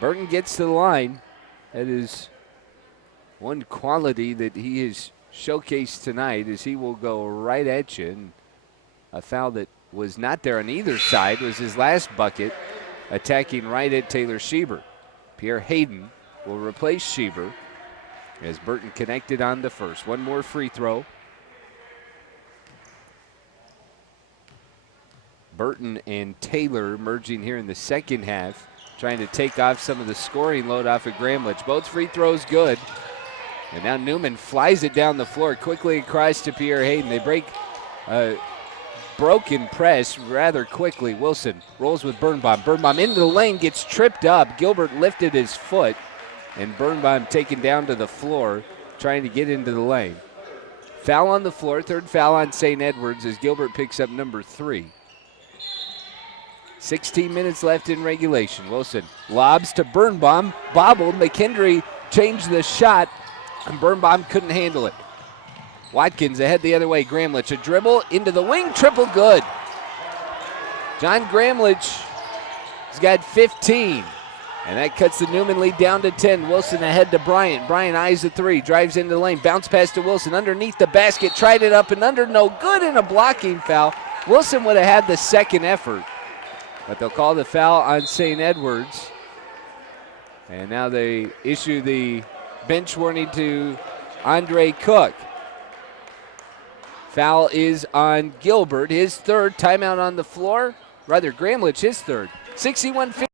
Burton gets to the line. That is one quality that he has showcased tonight, as he will go right at you. And a foul that was not there on either side was his last bucket, attacking right at Taylor Schieber. Pierre Hayden will replace Schieber as Burton connected on the first. One more free throw. Burton and Taylor merging here in the second half, trying to take off some of the scoring load off of Gramblich. Both free throws good. And now Newman flies it down the floor quickly across to Pierre Hayden. They break a broken press rather quickly. Wilson rolls with Birnbaum. Birnbaum into the lane, gets tripped up. Gilbert lifted his foot, and Birnbaum taken down to the floor, trying to get into the lane. Foul on the floor, third foul on St. Edwards as Gilbert picks up number 3. 16 minutes left in regulation. Wilson lobs to Birnbaum, bobbled. McKendry changed the shot, and Birnbaum couldn't handle it. Watkins ahead the other way. Gramblich, a dribble into the wing, triple good. John Gramblich has got 15, and that cuts the Newman lead down to 10. Wilson ahead to Bryant. Bryant eyes the 3, drives into the lane, bounce pass to Wilson underneath the basket, tried it up and under, no good, and a blocking foul. Wilson would have had the second effort, but they'll call the foul on St. Edwards. And now they issue the bench warning to Andre Cook. Foul is on Gilbert, his third. Timeout on the floor. Rather, Gramblich, his third. 61-50.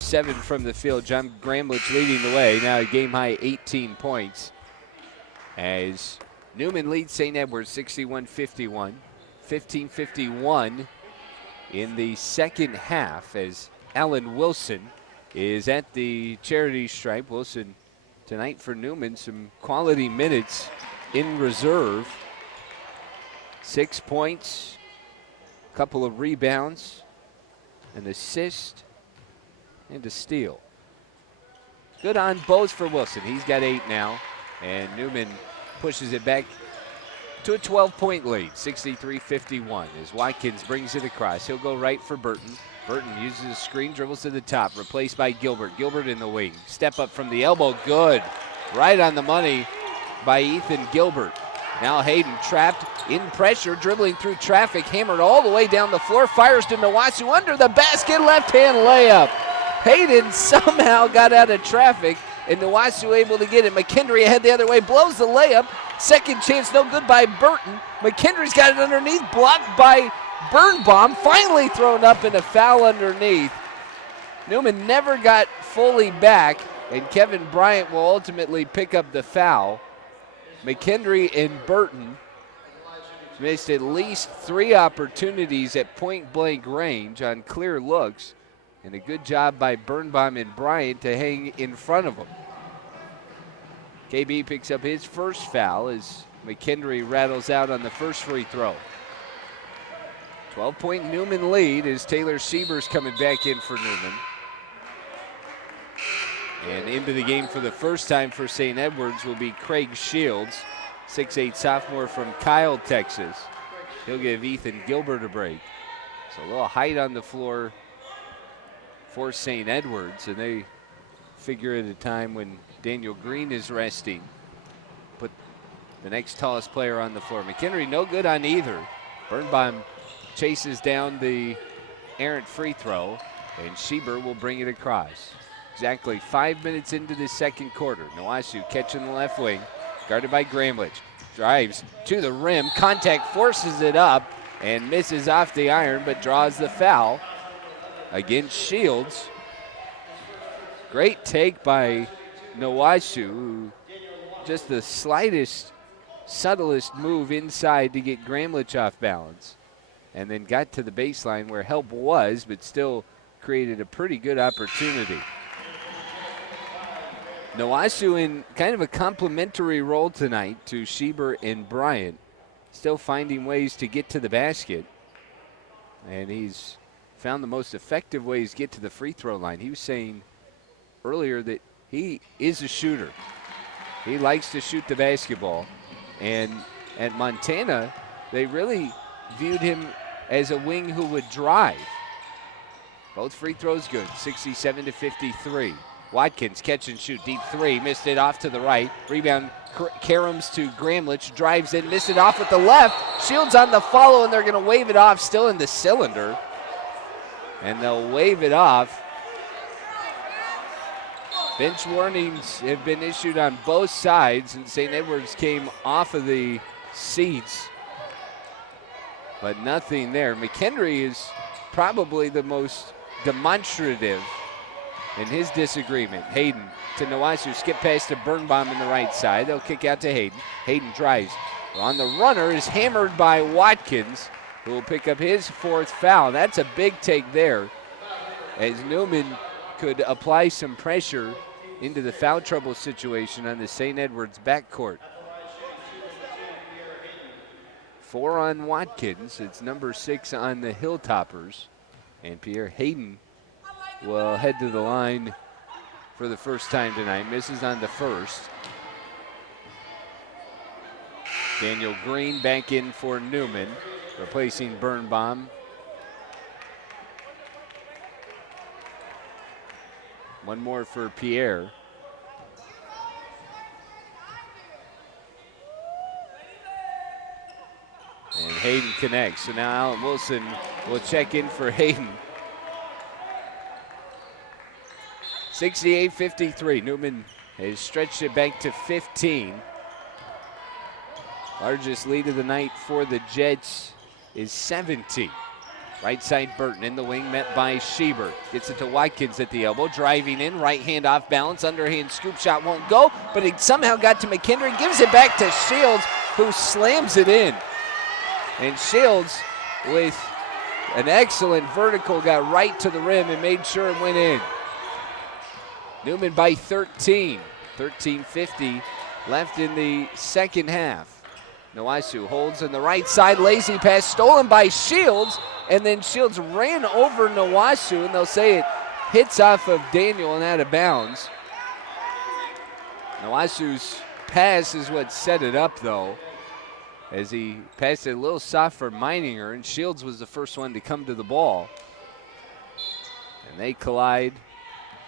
Seven from the field. John Gramblich leading the way. Now a game-high 18 points as Newman leads St. Edwards 61-51. 15-51 in the second half as Alan Wilson is at the charity stripe. Wilson tonight for Newman, some quality minutes in reserve. 6 points, a couple of rebounds, an assist, and a steal. Good on both for Wilson. He's got 8 now, and Newman pushes it back to a 12-point lead, 63-51, as Watkins brings it across. He'll go right for Burton. Burton uses a screen, dribbles to the top, replaced by Gilbert. Gilbert in the wing. Step up from the elbow, good. Right on the money by Ethan Gilbert. Now Hayden trapped in pressure, dribbling through traffic, hammered all the way down the floor, fires to Nwasu under the basket, left-hand layup. Hayden somehow got out of traffic, and Nwasu able to get it. McKendry ahead the other way, blows the layup. Second chance, no good by Burton. McKendry's got it underneath, blocked by Birnbaum, finally thrown up in a foul underneath. Newman never got fully back, and Kevin Bryant will ultimately pick up the foul. McKendry and Burton missed at least 3 opportunities at point-blank range on clear looks, and a good job by Birnbaum and Bryant to hang in front of them. KB picks up his first foul as McKendry rattles out on the first free throw. 12-point Newman lead as Taylor Schieber's coming back in for Newman. And into the game for the first time for St. Edwards will be Craig Shields, 6'8" sophomore from Kyle, Texas. He'll give Ethan Gilbert a break. So a little height on the floor for St. Edwards, and they figure at a time when Daniel Green is resting. Put the next tallest player on the floor. McHenry no good on either. Birnbaum chases down the errant free throw, and Schieber will bring it across. Exactly 5 minutes into the second quarter. Nowashu catching the left wing, guarded by Gramlich. Drives to the rim, contact, forces it up, and misses off the iron, but draws the foul against Shields. Great take by Nowashu, who just the slightest, subtlest move inside to get Gramlich off balance, and then got to the baseline where help was, but still created a pretty good opportunity. Nowashu in kind of a complementary role tonight to Schieber and Bryant, still finding ways to get to the basket, and he's found the most effective ways to get to the free throw line. He was saying earlier that he is a shooter. He likes to shoot the basketball, and at Montana, they really viewed him as a wing who would drive. Both free throws good, 67-53. Watkins catch and shoot, deep three, missed it off to the right. Rebound, Karams to Gramlich, drives in, missed it off with the left. Shields on the follow, and they're going to wave it off, still in the cylinder. And they'll wave it off. Bench warnings have been issued on both sides, and St. Edwards came off of the seats, but nothing there. McHenry is probably the most demonstrative in his disagreement. Hayden to Nowashu, skip pass to Birnbaum in the right side. They'll kick out to Hayden. Hayden drives. On the runner is hammered by Watkins, who will pick up his fourth foul. That's a big take there, as Newman could apply some pressure into the foul trouble situation on the St. Edwards backcourt. 4 on Watkins. It's number 6 on the Hilltoppers. And Pierre Hayden will head to the line for the first time tonight. Misses on the first. Daniel Green back in for Newman, replacing Birnbaum. One more for Pierre. And Hayden connects. So now Allen Wilson will check in for Hayden. 68-53. Newman has stretched it back to 15. Largest lead of the night for the Jets is 70. Right side Burton in the wing, met by Schieber. Gets it to Watkins at the elbow, driving in, right hand off balance, underhand scoop shot won't go, but it somehow got to McHenry, gives it back to Shields, who slams it in. And Shields, with an excellent vertical, got right to the rim and made sure it went in. Newman by 13, 13:50 left in the second half. Nowashu holds on the right side, lazy pass stolen by Shields, and then Shields ran over Nowashu, and they'll say it hits off of Daniel and out of bounds. Nowashu's pass is what set it up, though, as he passed it a little soft for Meininger, and Shields was the first one to come to the ball. And they collide.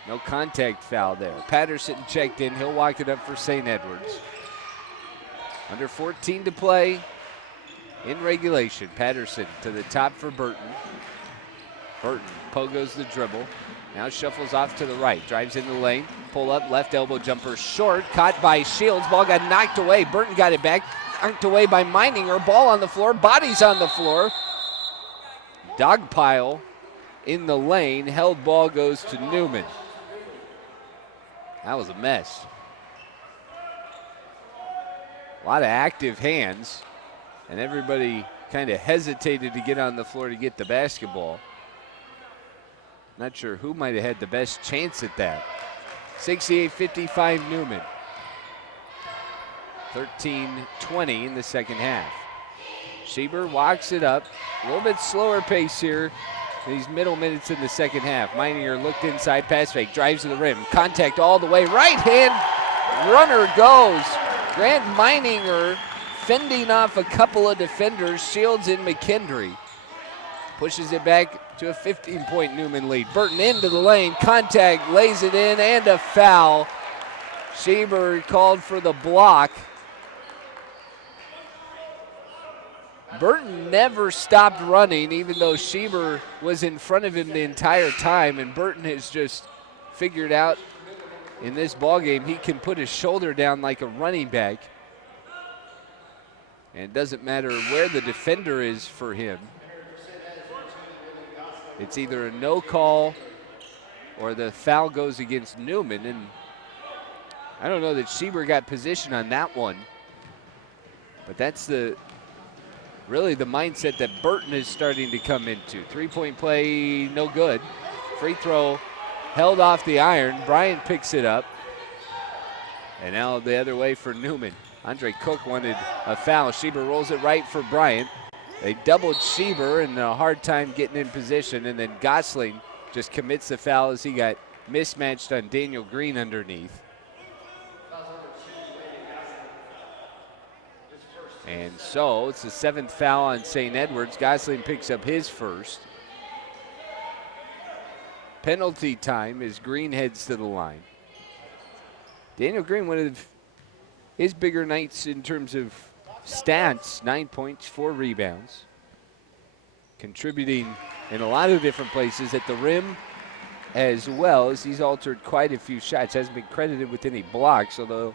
No contact foul there. Patterson checked in. He'll walk it up for St. Edwards. Under 14 to play in regulation. Patterson to the top for Burton. Burton pogos the dribble. Now shuffles off to the right. Drives in the lane. Pull up, left elbow jumper short. Caught by Shields. Ball got knocked away. Burton got it back. Knocked away by Meininger. Ball on the floor. Bodies on the floor. Dog pile in the lane. Held ball goes to Newman. That was a mess. A lot of active hands, and everybody kind of hesitated to get on the floor to get the basketball. Not sure who might have had the best chance at that. 68-55 Newman. 13-20 in the second half. Schieber walks it up. A little bit slower pace here. These middle minutes in the second half. Meininger looked inside, pass fake, drives to the rim. Contact all the way. Right hand runner goes. Grant Meininger fending off a couple of defenders. Shields and McHenry. pushes it back to a 15-point Newman lead. Burton into the lane, contact, lays it in, and a foul. Schieber called for the block. Burton never stopped running, even though Schieber was in front of him the entire time, and Burton has just figured out in this ballgame he can put his shoulder down like a running back. And it doesn't matter where the defender is for him. It's either a no call or the foul goes against Newman, and I don't know that Schieber got position on that one, but that's really the mindset that Burton is starting to come into. 3-point play, no good. Free throw held off the iron. Bryant picks it up. And now the other way for Newman. Andre Cook wanted a foul. Schieber rolls it right for Bryant. They doubled Schieber and a hard time getting in position. And then Gosling just commits the foul as he got mismatched on Daniel Green underneath. And so it's the 7th foul on St. Edwards. Gosling picks up his first. Penalty time as Green heads to the line. Daniel Green, one of his bigger nights in terms of stats, 9 points, 4 rebounds. Contributing in a lot of different places at the rim as well, as he's altered quite a few shots. Hasn't been credited with any blocks, although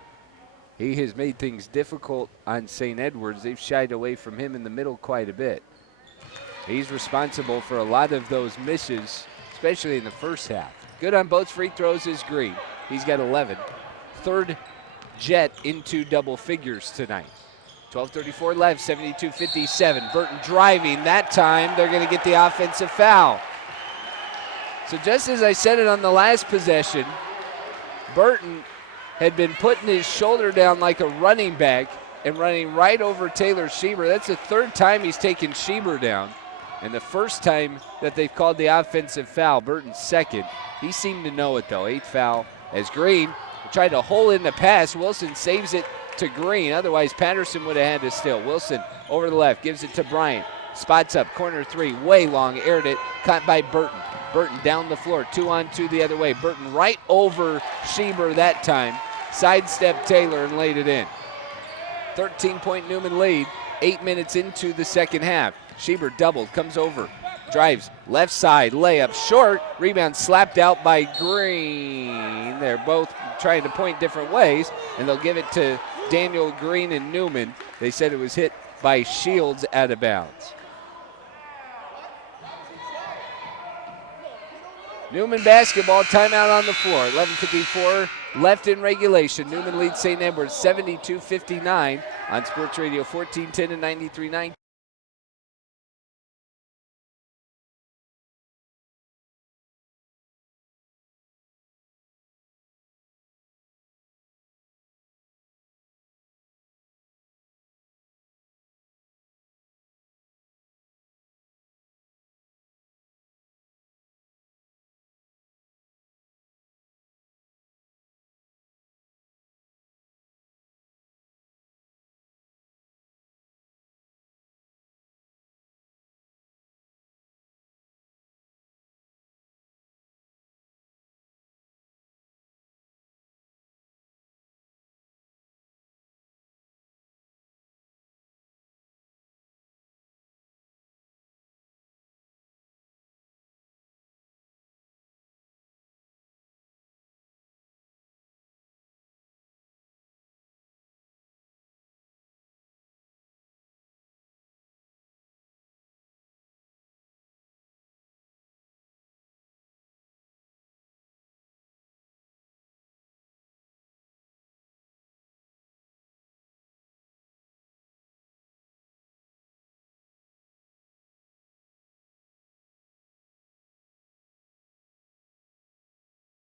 he has made things difficult on St. Edwards. They've shied away from him in the middle quite a bit. He's responsible for a lot of those misses, especially in the first half. Good on both free throws is Green. He's got 11. Third Jet into double figures tonight. 12:34 left, 72-57. Burton driving. That time they're going to get the offensive foul. So just as I said it on the last possession, Burton had been putting his shoulder down like a running back and running right over Taylor Schieber. That's the 3rd time he's taken Schieber down, and the first time that they've called the offensive foul. Burton's 2nd. He seemed to know it, though. 8th foul as Green tried to hole in the pass. Wilson saves it to Green. Otherwise, Patterson would have had to steal. Wilson over the left, gives it to Bryant. Spots up, corner 3, way long, aired it, caught by Burton. Burton down the floor, 2-on-2 the other way. Burton right over Schieber that time. Sidestepped Taylor and laid it in. 13-point Newman lead, 8 minutes into the second half. Schieber doubled, comes over, drives, left side, layup, short, rebound slapped out by Green. They're both trying to point different ways, and they'll give it to Daniel Green and Newman. They said it was hit by Shields out of bounds. Newman basketball, timeout on the floor. 11:54 left in regulation. Newman leads St. Edwards 72-59 on Sports Radio 1410 and 93.9.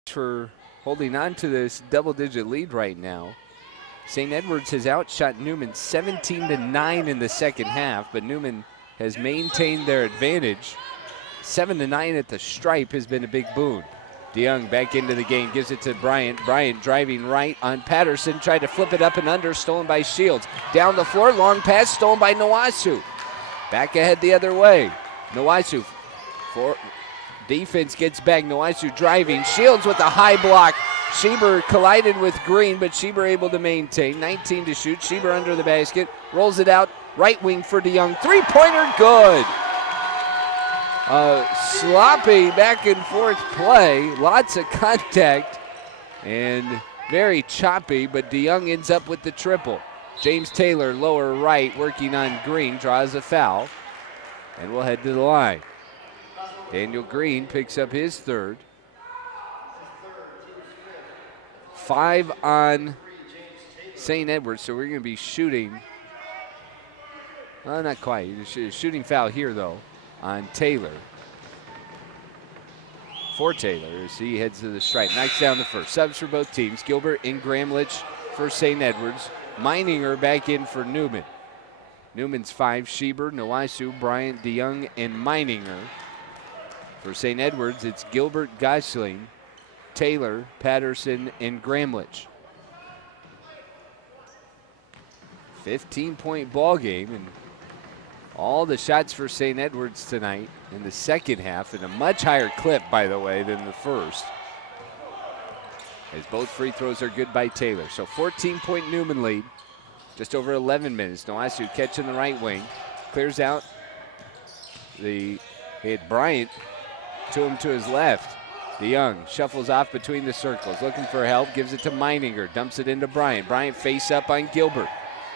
For holding on to this double-digit lead right now. St. Edwards has outshot Newman 17-9 in the second half, but Newman has maintained their advantage. 7-9 at the stripe has been a big boon. DeYoung back into the game, gives it to Bryant. Bryant driving right on Patterson, tried to flip it up and under, stolen by Shields. Down the floor, long pass, stolen by Nawasu. Back ahead the other way. Nwaisu for defense gets back. Nwaisu driving. Shields with a high block. Schieber collided with Green, but Schieber able to maintain. 19 to shoot. Schieber under the basket. Rolls it out. Right wing for DeYoung. Three-pointer good. Sloppy back and forth play. Lots of contact and very choppy, but DeYoung ends up with the triple. James Taylor, lower right, working on Green, draws a foul, and we'll head to the line. Daniel Green picks up his third. 5 on St. Edward's, so we're going to be shooting. Well, not quite. Shooting foul here, though, on Taylor. For Taylor as he heads to the stripe. Knocks down the first. Subs for both teams. Gilbert and Gramlich for St. Edward's. Meininger back in for Newman. Newman's 5. Schieber, Nwaisu, Bryant, DeYoung, and Meininger. For St. Edward's, it's Gilbert, Gosling, Taylor, Patterson, and Gramlich. 15-point ball game, and all the shots for St. Edward's tonight in the second half, and a much higher clip, by the way, than the first. As both free throws are good by Taylor. So 14-point Newman lead, just over 11 minutes. Nwaisu catching the right wing, clears out. He had Bryant to him to his left. DeYoung shuffles off between the circles, looking for help, gives it to Meininger, dumps it into Bryant. Bryant face up on Gilbert.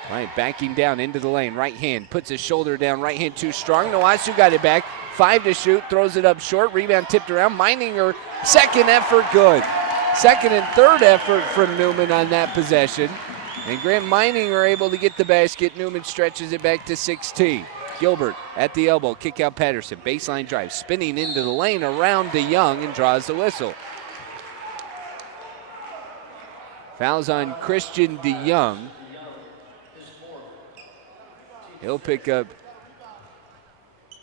Bryant backing down into the lane, right hand, puts his shoulder down, right hand too strong. Nwaisu got it back, 5 to shoot, throws it up short, rebound tipped around. Meininger, second effort, good. Second and third effort from Newman on that possession. And Grant Meininger able to get the basket. Newman stretches it back to 16. Gilbert at the elbow, kick out Patterson, baseline drive, spinning into the lane around DeYoung and draws the whistle. Fouls on Christian DeYoung. He'll pick up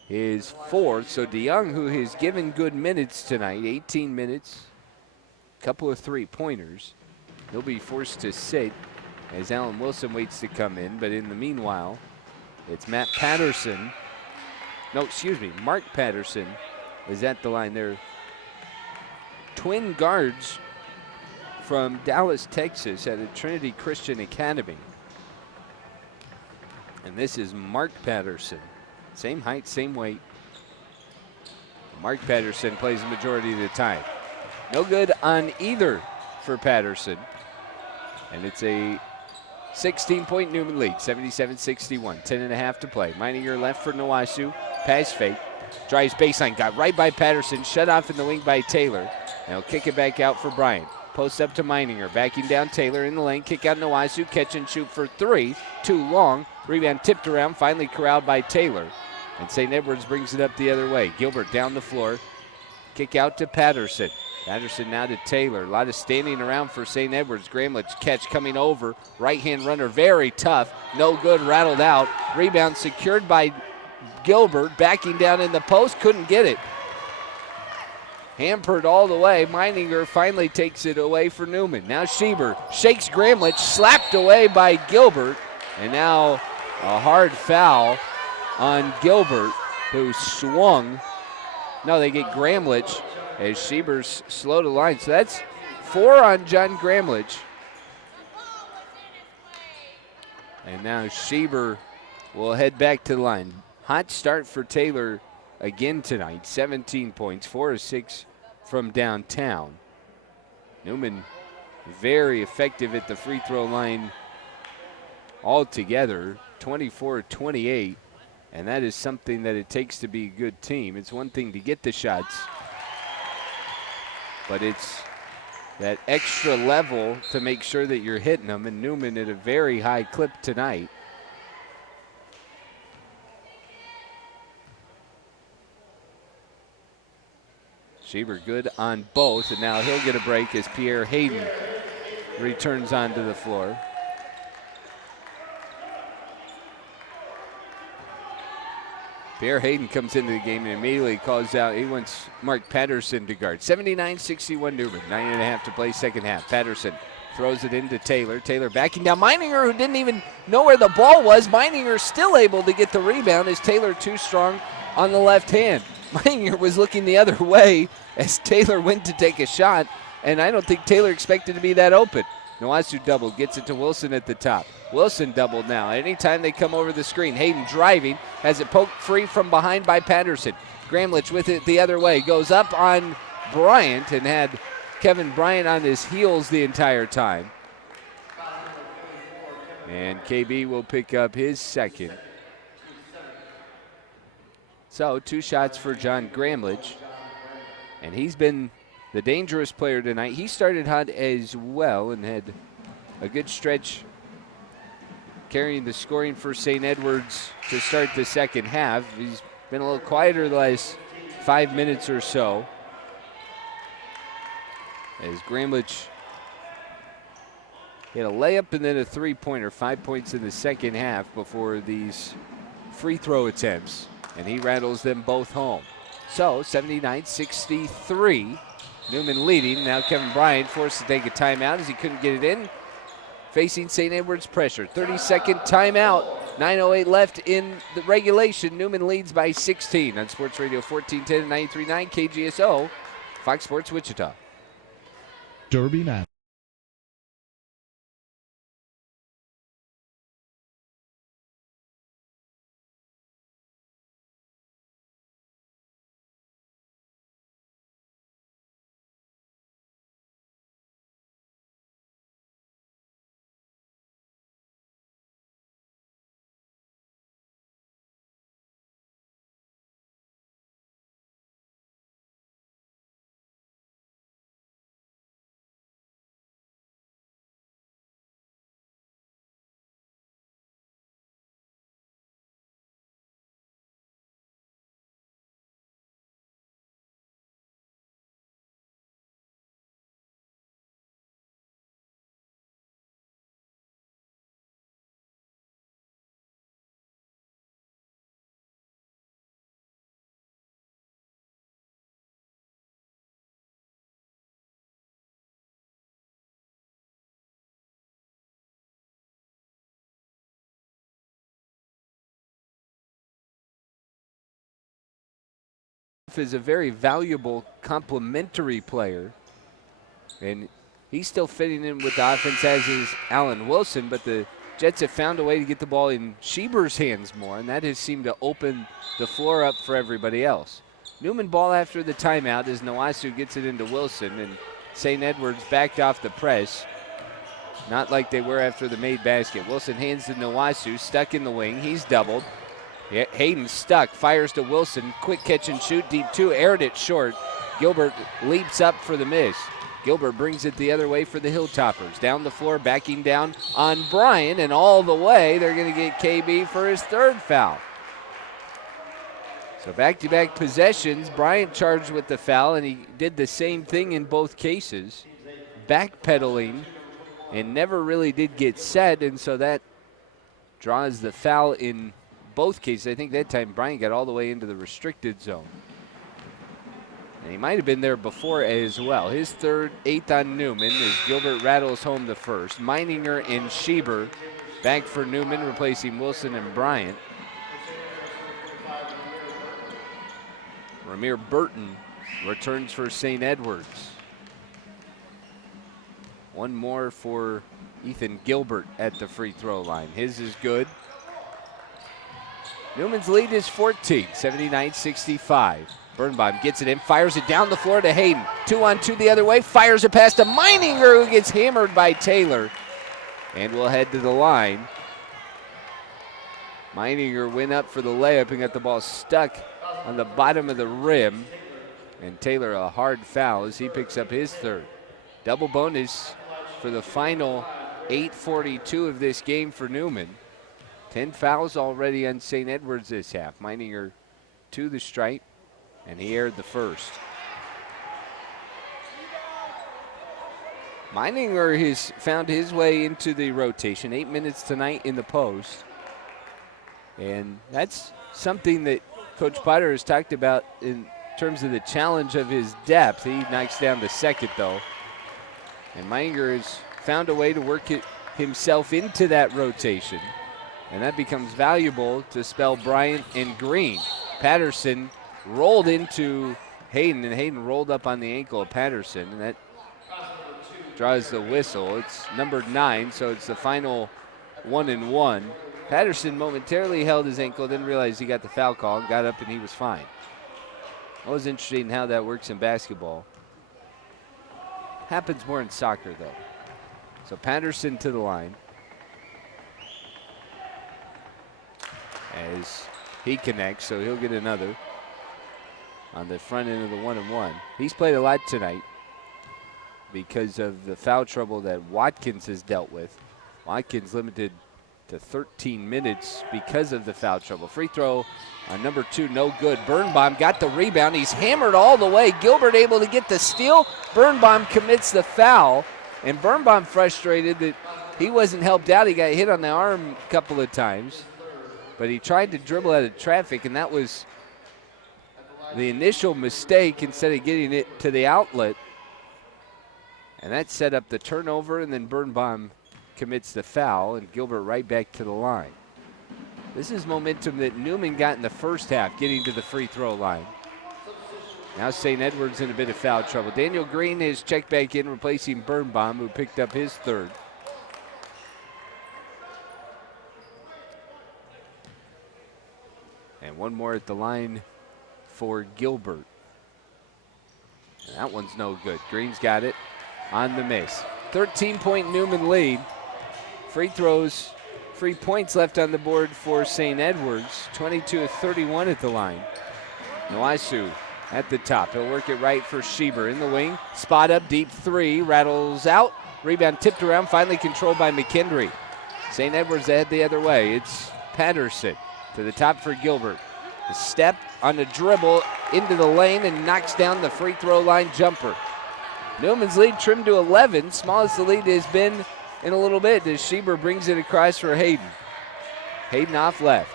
his 4th. So DeYoung, who has given good minutes tonight, 18 minutes, couple of three-pointers, he'll be forced to sit as Alan Wilson waits to come in. But in the meanwhile, it's Mark Patterson is at the line. They're twin guards from Dallas, Texas at a Trinity Christian Academy. And this is Mark Patterson. Same height, same weight. Mark Patterson plays the majority of the time. No good on either for Patterson. And it's a 16-point Newman lead, 77-61. 10.5 to play. Meininger left for Nwaisu. Pass fake. Drives baseline. Got right by Patterson. Shut off in the wing by Taylor. And he'll kick it back out for Bryant. Post up to Meininger. Backing down Taylor in the lane. Kick out Nwaisu. Catch and shoot for 3. Too long. Rebound tipped around. Finally corralled by Taylor. And St. Edward's brings it up the other way. Gilbert down the floor. Kick out to Patterson. Patterson now to Taylor. A lot of standing around for St. Edward's. Gramlich catch coming over. Right-hand runner, very tough. No good, rattled out. Rebound secured by Gilbert. Backing down in the post, couldn't get it. Hampered all the way. Meininger finally takes it away for Newman. Now Schieber shakes Gramlich, slapped away by Gilbert. And now a hard foul on Gilbert, who swung. No, they get Gramlich as Schieber's slow to line. So that's 4 on John Gramlich. And now Schieber will head back to the line. Hot start for Taylor again tonight. 17 points, 4 of 6 from downtown. Newman very effective at the free throw line altogether. 24-28. And that is something that it takes to be a good team. It's one thing to get the shots, but it's that extra level to make sure that you're hitting them. And Newman at a very high clip tonight. Schieber good on both, and now he'll get a break as Pierre Hayden returns onto the floor. Pierre Hayden comes into the game and immediately calls out. He wants Mark Patterson to guard. 79-61 Newman. 9.5 to play second half. Patterson throws it into Taylor. Taylor backing down. Meininger, who didn't even know where the ball was. Meininger still able to get the rebound as Taylor too strong on the left hand. Meininger was looking the other way as Taylor went to take a shot, and I don't think Taylor expected to be that open. Nowasu doubled, gets it to Wilson at the top. Wilson doubled now. Anytime they come over the screen, Hayden driving, has it poked free from behind by Patterson. Gramlich with it the other way, goes up on Bryant and had Kevin Bryant on his heels the entire time. And KB will pick up his second. So 2 shots for John Gramlich. And he's been the dangerous player tonight. He started hot as well and had a good stretch carrying the scoring for St. Edwards to start the second half. He's been a little quieter the last 5 minutes or so, as Gramlich hit a layup and then a three-pointer, 5 points in the second half before these free throw attempts, and he rattles them both home. So 79-63, Newman leading. Now Kevin Bryant forced to take a timeout as he couldn't get it in, facing St. Edwards pressure. 30-second timeout, 9:08 left in the regulation. Newman leads by 16 on Sports Radio 1410 and 93.9 KGSO, Fox Sports Wichita. Derby match. Is a very valuable complementary player, and he's still fitting in with the offense, as is Allen Wilson, but the Jets have found a way to get the ball in Schieber's hands more, and that has seemed to open the floor up for everybody else. Newman ball after the timeout as Nowasu gets it into Wilson, and St. Edwards backed off the press, not like they were after the made basket. Wilson hands to Nowasu, stuck in the wing. He's doubled. Yeah, Hayden stuck, fires to Wilson, quick catch and shoot, deep 2, aired it short. Gilbert leaps up for the miss. Gilbert brings it the other way for the Hilltoppers. Down the floor, backing down on Bryan, and all the way they're going to get KB for his third foul. So back-to-back possessions, Bryant charged with the foul, and he did the same thing in both cases, backpedaling, and never really did get set, and so that draws the foul in both cases. I think that time Bryant got all the way into the restricted zone. And he might have been there before as well. His third, 8th on Newman as Gilbert rattles home the first. Meininger and Schieber back for Newman, replacing Wilson and Bryant. Ramir Burton returns for St. Edwards. One more for Ethan Gilbert at the free throw line. His is good. Newman's lead is 14, 79-65. Birnbaum gets it in, fires it down the floor to Hayden. 2-on-2 the other way, fires it past to Meininger, who gets hammered by Taylor. And will head to the line. Meininger went up for the layup and got the ball stuck on the bottom of the rim. And Taylor a hard foul as he picks up his third. Double bonus for the final 8:42 of this game for Newman. 10 fouls already on St. Edwards this half. Meininger to the stripe, and he aired the first. Meininger has found his way into the rotation. 8 minutes tonight in the post. And that's something that Coach Potter has talked about in terms of the challenge of his depth. He knocks down the second, though. And Meininger has found a way to work himself into that rotation. And that becomes valuable to spell Bryant and Green. Patterson rolled into Hayden, and Hayden rolled up on the ankle of Patterson, and that draws the whistle. It's number 9, so it's the final 1-1. Patterson momentarily held his ankle, didn't realize he got the foul call, got up, and he was fine. I was interested in how that works in basketball. Happens more in soccer, though. So Patterson to the line. As he connects, so he'll get another on the front end of the 1-1. He's played a lot tonight because of the foul trouble that Watkins has dealt with. Watkins limited to 13 minutes because of the foul trouble. Free throw on number 2, no good. Birnbaum got the rebound. He's hammered all the way. Gilbert able to get the steal. Birnbaum commits the foul, and Birnbaum frustrated that he wasn't helped out. He got hit on the arm a couple of times, but he tried to dribble out of traffic, and that was the initial mistake instead of getting it to the outlet. And that set up the turnover, and then Birnbaum commits the foul, and Gilbert right back to the line. This is momentum that Newman got in the first half, getting to the free throw line. Now St. Edward's in a bit of foul trouble. Daniel Green is checked back in, replacing Birnbaum, who picked up his 3rd. And one more at the line for Gilbert. And that one's no good. Green's got it on the miss. 13-point Newman lead. Free throws, free points left on the board for St. Edward's. 22-31 at the line. Nwaisu at the top. He'll work it right for Schieber in the wing. Spot up, deep 3, rattles out. Rebound tipped around, finally controlled by McKendry. St. Edward's ahead the other way. It's Patterson to the top for Gilbert. A step on the dribble into the lane and knocks down the free throw line jumper. Newman's lead trimmed to 11, smallest the lead has been in a little bit as Schieber brings it across for Hayden. Hayden off left,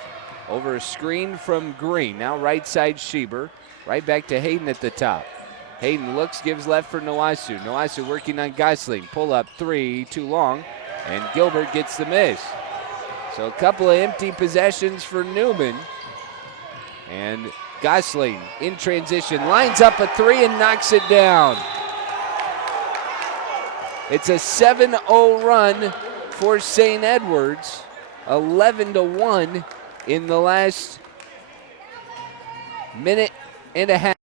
over a screen from Green. Now right side Schieber, right back to Hayden at the top. Hayden looks, gives left for Nwaisu. Nwaisu working on Geisling. Pull up 3, too long, and Gilbert gets the miss. So a couple of empty possessions for Newman. And Geisling in transition, lines up a 3 and knocks it down. It's a 7-0 run for St. Edward's, 11-1 in the last minute and a half.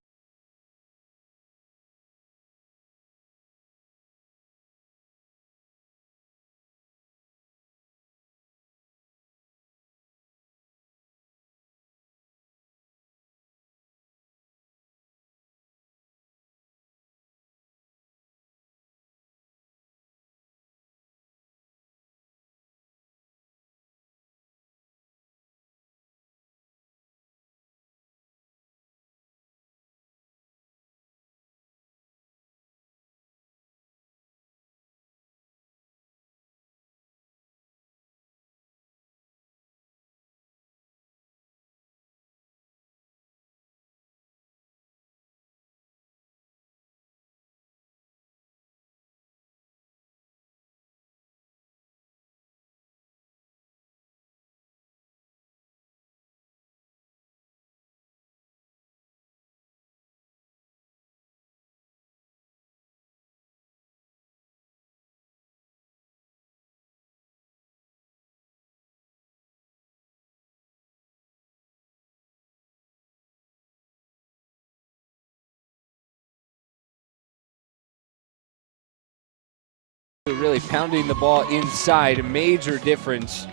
Really pounding the ball inside, a major difference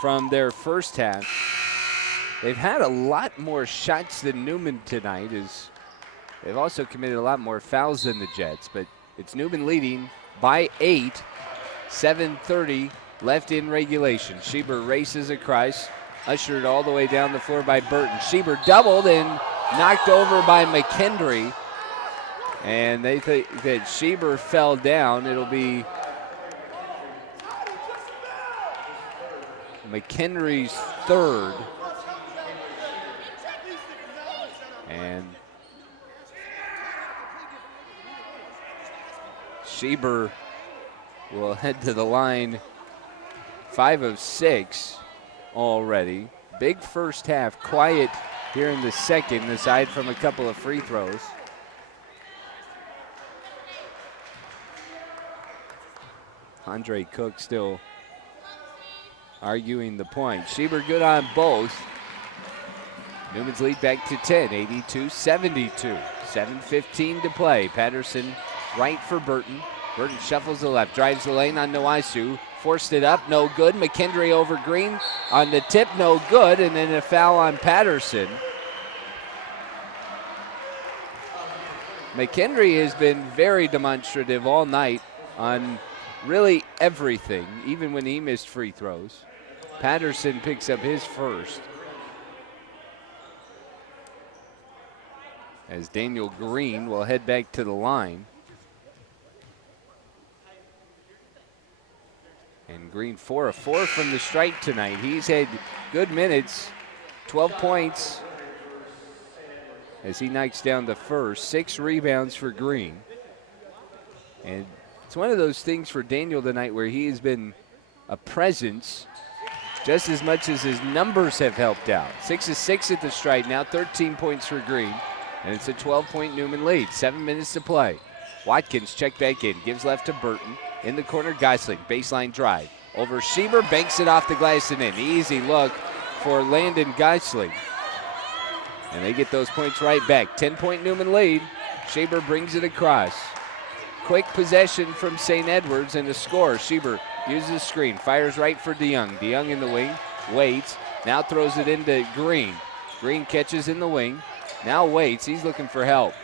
from their first half. They've had a lot more shots than Newman tonight, as they've also committed a lot more fouls than the Jets, but it's Newman leading by 8, 7:30 left in regulation. Schieber races across, ushered all the way down the floor by Burton. Schieber doubled and knocked over by McKendry. And they think that Schieber fell down. It'll be McKendry's 3rd. And Schieber will head to the line, 5 of 6 already. Big first half, quiet here in the second, aside from a couple of free throws. Andre Cook still arguing the point. Schieber good on both. Newman's lead back to 10, 82-72. 7:15 to play. Patterson right for Burton. Burton shuffles the left, drives the lane on Noaisu. Forced it up, no good. McKendry over Green on the tip, no good. And then a foul on Patterson. McKendry has been very demonstrative all night on really everything, even when he missed free throws. Patterson picks up his first. As Daniel Green will head back to the line. And Green 4 of 4 from the stripe tonight. He's had good minutes, 12 points as he knocks down the first. 6 rebounds for Green. And it's one of those things for Daniel tonight where he has been a presence just as much as his numbers have helped out. 6 of 6 at the stripe now, 13 points for Green. And it's a 12-point Newman lead. 7 minutes to play. Watkins check back in, gives left to Burton. In the corner, Geisling, baseline drive. Over Schieber, banks it off the glass and in. Easy look for Landon Geisling. And they get those points right back. 10-point Newman lead. Schieber brings it across. Quick possession from St. Edwards and a score. Schieber uses the screen, fires right for DeYoung. DeYoung in the wing, waits, now throws it into Green. Green catches in the wing, now waits, he's looking for help.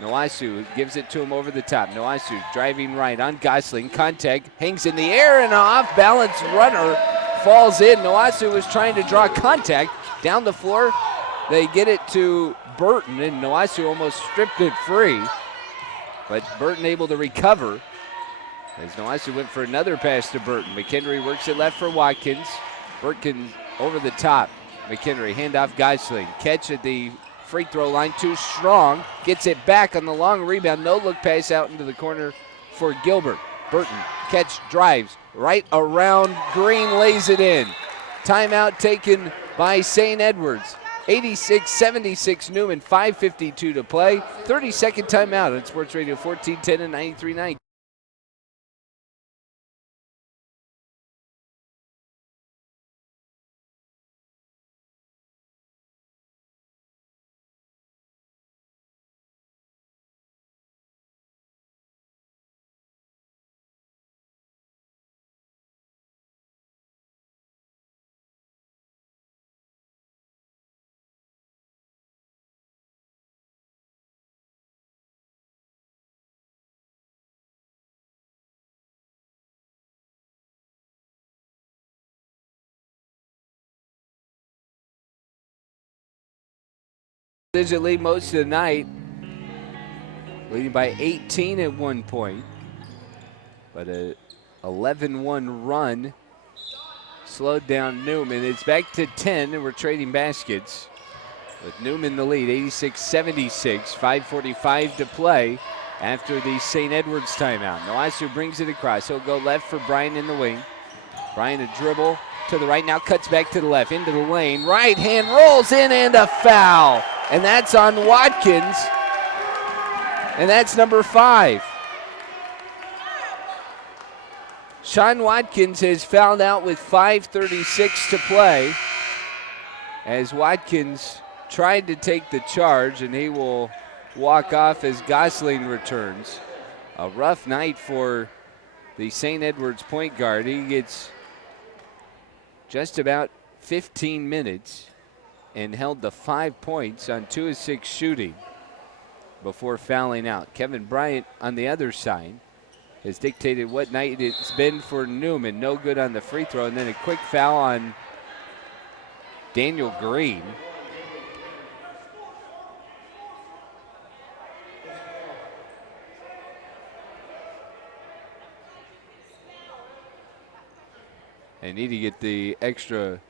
Noaisu gives it to him over the top. Noaisu driving right on Geisling. Contact, hangs in the air, and an off-balance runner falls in. Noaisu was trying to draw contact down the floor. They get it to Burton, and Noaisu almost stripped it free. But Burton able to recover. As Noaisu went for another pass to Burton. McKendry works it left for Watkins. Burton over the top. McKendry, handoff Geisling. Catch at the free throw line, too strong. Gets it back on the long rebound. No look pass out into the corner for Gilbert. Burton, catch, drives, right around Green, lays it in. Timeout taken by St. Edwards. 86-76 Newman, 5:52 to play. 30-second timeout on Sports Radio 1410 and 93.9. Digit lead most of the night, leading by 18 at one point, but a 11-1 run slowed down Newman. It's back to 10, and we're trading baskets with Newman the lead, 86-76, 5:45 to play after the St. Edwards timeout. Noaisu brings it across. He'll go left for Bryan in the wing. Bryan a dribble to the right, now cuts back to the left, into the lane. Right hand rolls in, and a foul. And that's on Watkins, and that's number 5. Sean Watkins has fouled out with 5:36 to play as Watkins tried to take the charge, and he will walk off as Gosling returns. A rough night for the St. Edwards point guard. He gets just about 15 minutes and held the 5 points on 2 of 6 shooting before fouling out. Kevin Bryant on the other side has dictated what night it's been for Newman. No good on the free throw, and then a quick foul on Daniel Green. They need to get the extra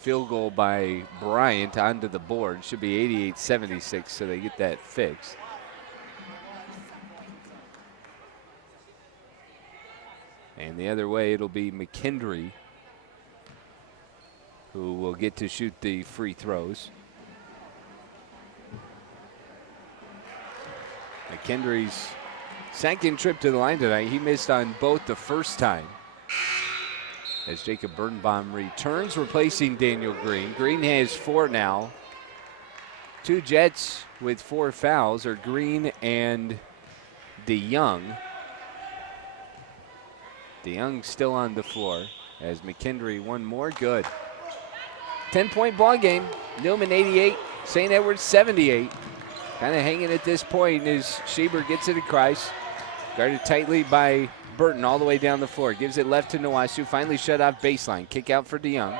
field goal by Bryant onto the board. Should be 88-76, so they get that fixed. And the other way, it'll be McKendry who will get to shoot the free throws. McKendry's second trip to the line tonight. He missed on both the first time. As Jacob Birnbaum returns, replacing Daniel Green. Green has 4 now. 2 Jets with 4 fouls are Green and DeYoung. DeYoung still on the floor as McKendry one more good. 10-point ball game. Newman 88, St. Edward's 78. Kind of hanging at this point as Schieber gets it across. Guarded tightly by Burton all the way down the floor. Gives it left to Nawasu. Finally shut off baseline. Kick out for DeYoung.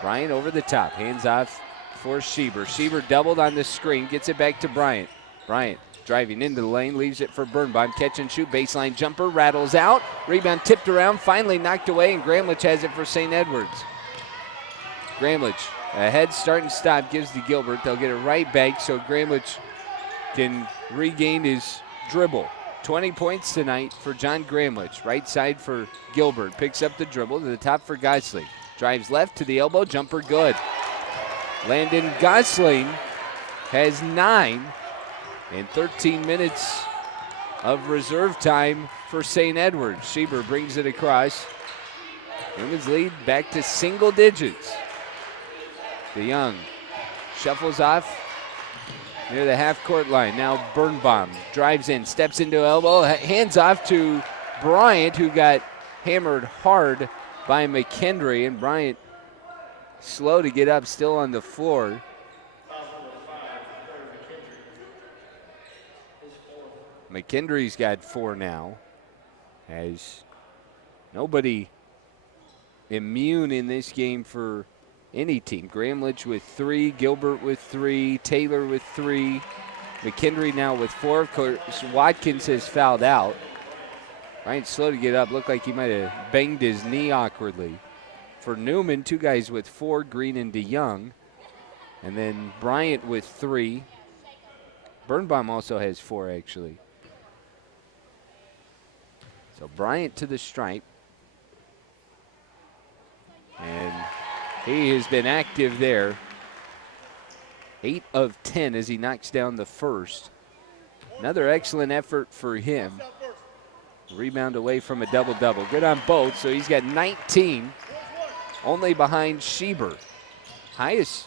Bryant over the top. Hands off for Schieber. Schieber doubled on the screen. Gets it back to Bryant. Bryant driving into the lane. Leaves it for Birnbaum. Catch and shoot. Baseline jumper. Rattles out. Rebound tipped around. Finally knocked away. And Gramlich has it for St. Edwards. Gramlich ahead. Start and stop. Gives to Gilbert. They'll get it right back so Gramlich can regain his dribble. 20 points tonight for John Gramlich. Right side for Gilbert. Picks up the dribble to the top for Gosling. Drives left to the elbow. Jumper good. Landon Gosling has 9 in 13 minutes of reserve time for St. Edwards. Schieber brings it across. Newman's lead back to single digits. DeYoung shuffles off near the half-court line. Now Birnbaum drives in, steps into elbow, hands off to Bryant, who got hammered hard by McKendry. And Bryant slow to get up, still on the floor. McKendry's got 4 now. As nobody immune in this game for any team. Gramlich with 3, Gilbert with 3, Taylor with 3, McKendry now with 4. Of course, Watkins has fouled out. Bryant slow to get up. Looked like he might have banged his knee awkwardly. For Newman, 2 guys with 4, Green and DeYoung. And then Bryant with 3. Birnbaum also has 4, actually. So Bryant to the stripe. And he has been active there. 8 of 10 as he knocks down the first. Another excellent effort for him. Rebound away from a double-double. Good on both, so he's got 19, only behind Schieber. Highest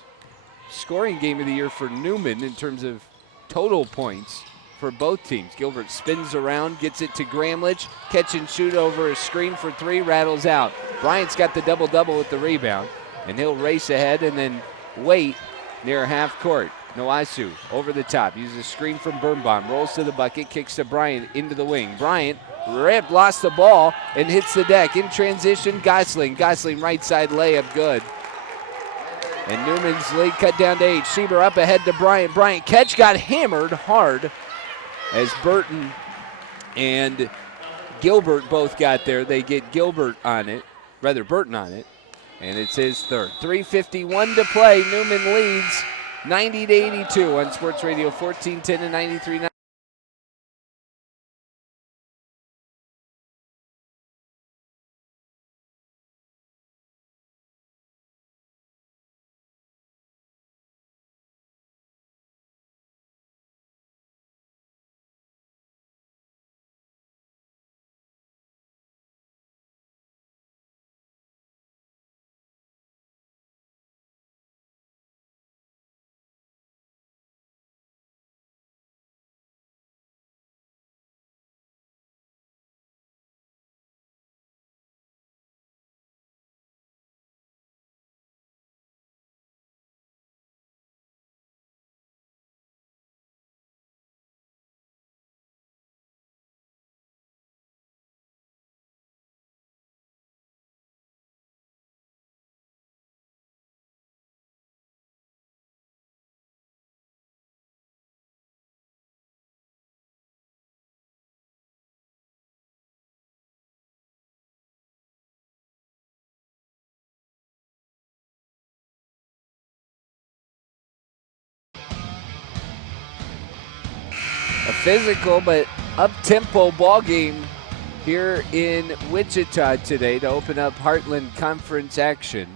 scoring game of the year for Newman in terms of total points for both teams. Gilbert spins around, gets it to Gramlich. Catch and shoot over a screen for 3, rattles out. Bryant's got the double-double with the rebound, and he'll race ahead and then wait near half court. Nawasu over the top, uses a screen from Birnbaum, rolls to the bucket, kicks to Bryant into the wing. Bryant ripped, lost the ball, and hits the deck. In transition, Gosling. Gosling right side layup, good. And Newman's lead cut down to 8. Schieber up ahead to Bryant. Bryant catch, got hammered hard as Burton and Gilbert both got there. They get Gilbert on it, rather Burton on it, and it's his third. 3:51 to play. Newman leads 90-82 on Sports Radio 1410 and 93.9. A physical but up-tempo ball game here in Wichita today to open up Heartland Conference action.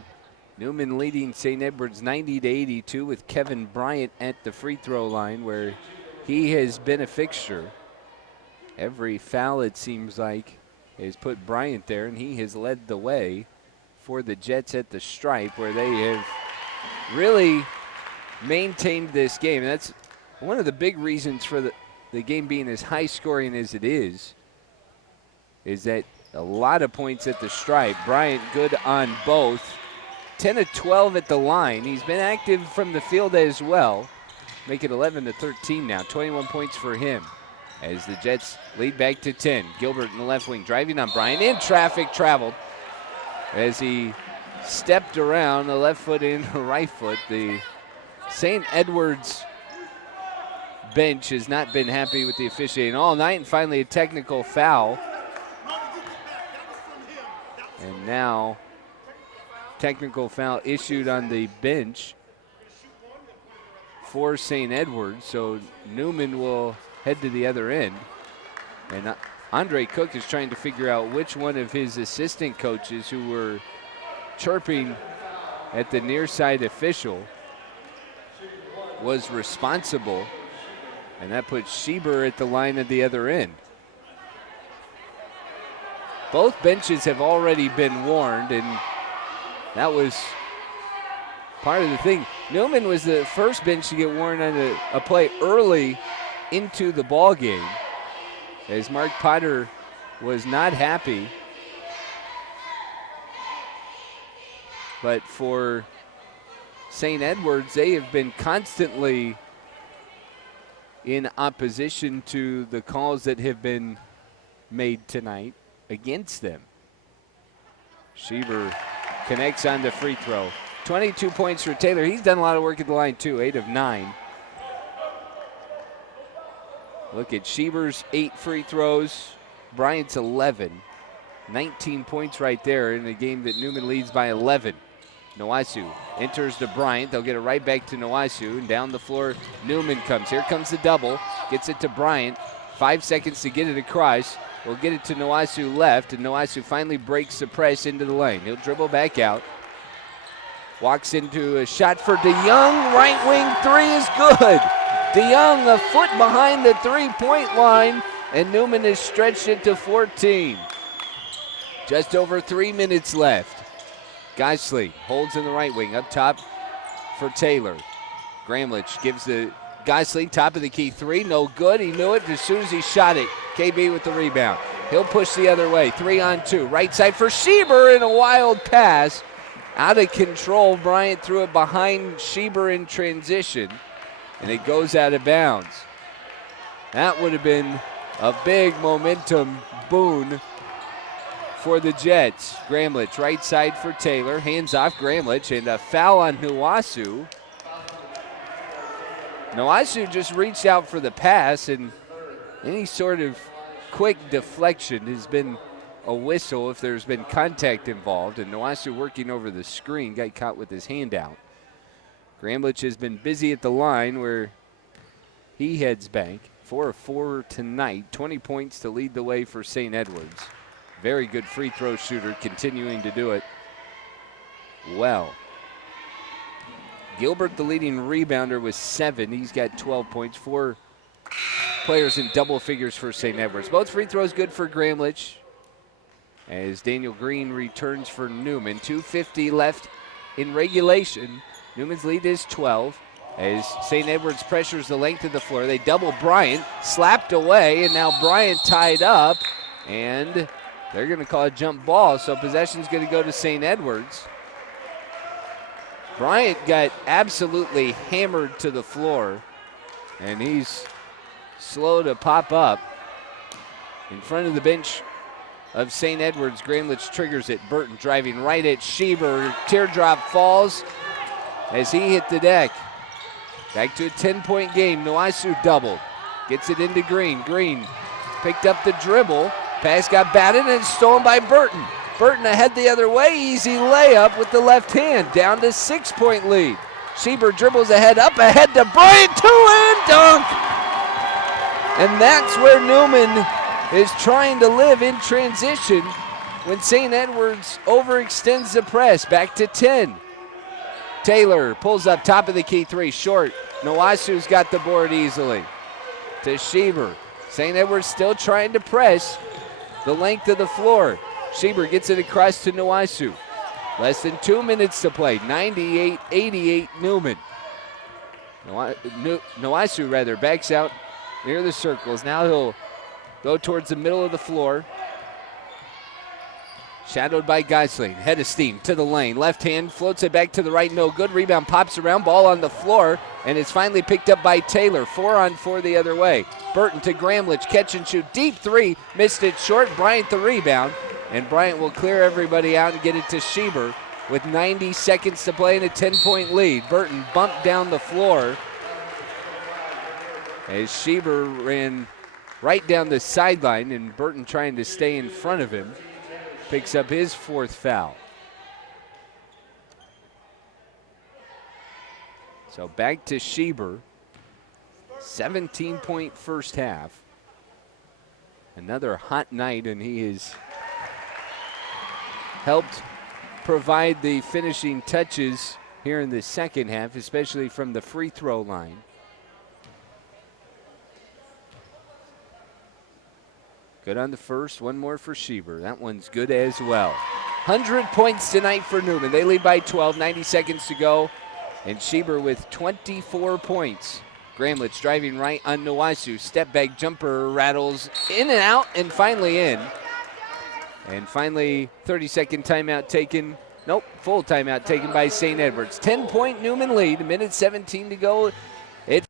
Newman leading St. Edwards 90-82 with Kevin Bryant at the free throw line, where he has been a fixture. Every foul, it seems like, has put Bryant there, and he has led the way for the Jets at the stripe, where they have really maintained this game. And that's one of the big reasons for the game being as high scoring as it is that a lot of points at the stripe. Bryant good on both. 10 of 12 at the line. He's been active from the field as well. Make it 11 to 13 now. 21 points for him as the Jets lead back to 10. Gilbert in the left wing driving on Bryant. In traffic, traveled as he stepped around the left foot in the right foot. The St. Edwards bench has not been happy with the officiating all night, and finally a technical foul. And now technical foul issued on the bench for St. Edwards, so Newman will head to the other end. And Andre Cook is trying to figure out which one of his assistant coaches who were chirping at the near side official was responsible, and that puts Schieber at the line at the other end. Both benches have already been warned, and that was part of the thing. Newman was the first bench to get warned on a play early into the ball game, as Mark Potter was not happy. But for St. Edwards, they have been constantly in opposition to the calls that have been made tonight against them. Schieber connects on the free throw. 22 points for Taylor. He's done a lot of work at the line too, 8 of 9. Look at Schieber's 8 free throws, Bryant's 11. 19 points right there in a game that Newman leads by 11. Nwosu enters to Bryant. They'll get it right back to Nwosu, and down the floor Newman comes. Here comes the double. Gets it to Bryant. 5 seconds to get it across. We'll get it to Nwosu left, and Nwosu finally breaks the press into the lane. He'll dribble back out. Walks into a shot for DeYoung. Right wing three is good. DeYoung a foot behind the three-point line, and Newman has stretched it to 14. Just over 3 minutes left. Geisley holds in the right wing. Up top for Taylor. Gramlich gives the Geisley top of the key three. No good. He knew it as soon as he shot it. KB with the rebound. He'll push the other way. 3-on-2. Right side for Schieber, and a wild pass. Out of control. Bryant threw it behind Schieber in transition, and it goes out of bounds. That would have been a big momentum boon for the Jets. Gramlich, right side for Taylor. Hands off Gramlich, and a foul on Nwosu. Nwosu just reached out for the pass, and any sort of quick deflection has been a whistle if there's been contact involved, and Nwosu working over the screen got caught with his hand out. Gramlich has been busy at the line where he heads back. 4 of 4 tonight, 20 points to lead the way for St. Edwards. Very good free throw shooter, continuing to do it well. Gilbert, the leading rebounder, with 7. He's got 12 points. 4 players in double figures for St. Edwards. Both free throws good for Gramlich as Daniel Green returns for Newman. 2:50 left in regulation. Newman's lead is 12 as St. Edwards pressures the length of the floor. They double Bryant, slapped away, and now Bryant tied up, and they're going to call a jump ball, so possession's going to go to St. Edwards. Bryant got absolutely hammered to the floor, and he's slow to pop up. In front of the bench of St. Edwards, Gramlich triggers it. Burton driving right at Schieber. Teardrop falls as he hit the deck. Back to a 10-point game. Nwosu doubled. Gets it into Green. Green picked up the dribble. Pass got batted and stolen by Burton. Burton ahead the other way. Easy layup with the left hand. Down to 6-point lead. Schieber dribbles ahead, up ahead to Bryant. 2-and dunk. And that's where Newman is trying to live in transition when St. Edwards overextends the press. Back to 10. Taylor pulls up top of the key three. Short. Nwasu's got the board easily. to Schieber. St. Edward's still trying to press the length of the floor. Schieber gets it across to Nowaisu. Less than 2 minutes to play. 98-88 Newman. Nowaisu backs out near the circles. Now he'll go towards the middle of the floor. Shadowed by Geisling. Head of steam to the lane. Left hand floats it back to the right. No good. Rebound pops around. Ball on the floor. And it's finally picked up by Taylor. 4-on-4 the other way. Burton to Gramlich. Catch and shoot. Deep three. Missed it short. Bryant the rebound. And Bryant will clear everybody out and get it to Schieber with 90 seconds to play and a 10-point lead. Burton bumped down the floor as Schieber ran right down the sideline, and Burton trying to stay in front of him. Picks up his 4th foul. So back to Schieber. 17-point first half. Another hot night, and he has helped provide the finishing touches here in the second half, especially from the free throw line. Good on the first, one more for Schieber. That one's good as well. 100 points tonight for Newman. They lead by 12, 90 seconds to go. And Schieber with 24 points. Gramlich driving right on Nowaisu. Step back jumper rattles in and out and finally in. And finally, 30-second timeout taken. Nope, full timeout taken by St. Edward's. 10-point Newman lead, a minute 17 to go. It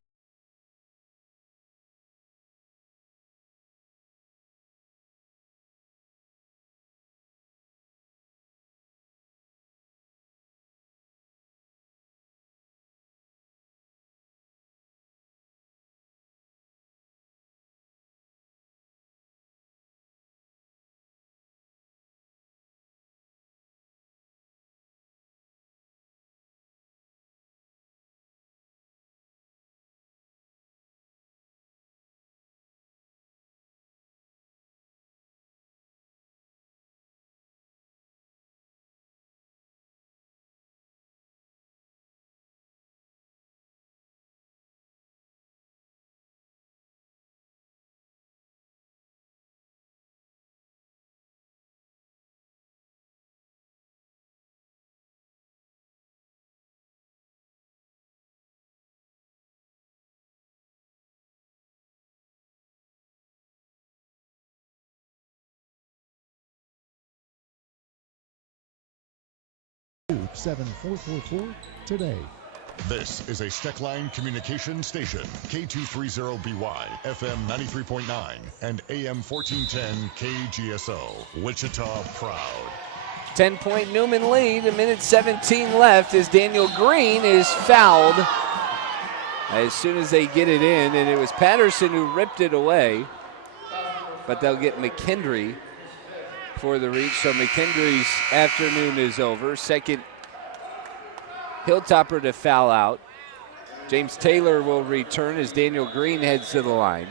Group 7444 today. This is a Steckline communication station, K230BY, FM 93.9, and AM 1410 KGSO, Wichita proud. 10-point Newman lead, a minute 17 left as Daniel Green is fouled as soon as they get it in, and it was Patterson who ripped it away, but they'll get McKendry for the reach, so McKendry's afternoon is over. Second Hilltopper to foul out. James Taylor will return as Daniel Green heads to the line.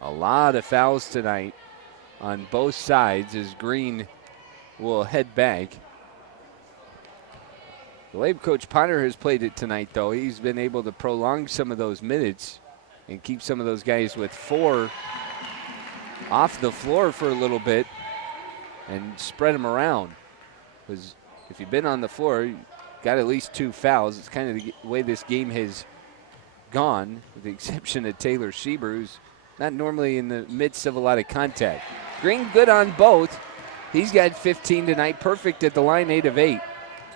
A lot of fouls tonight on both sides as Green will head back. The way Coach Potter has played it tonight, though, he's been able to prolong some of those minutes and keep some of those guys with 4 off the floor for a little bit and spread them around. Because if you've been on the floor, you got at least 2 fouls. It's kind of the way this game has gone, with the exception of Taylor Schieber, who's not normally in the midst of a lot of contact. Green good on both. He's got 15 tonight, perfect at the line, 8 of 8.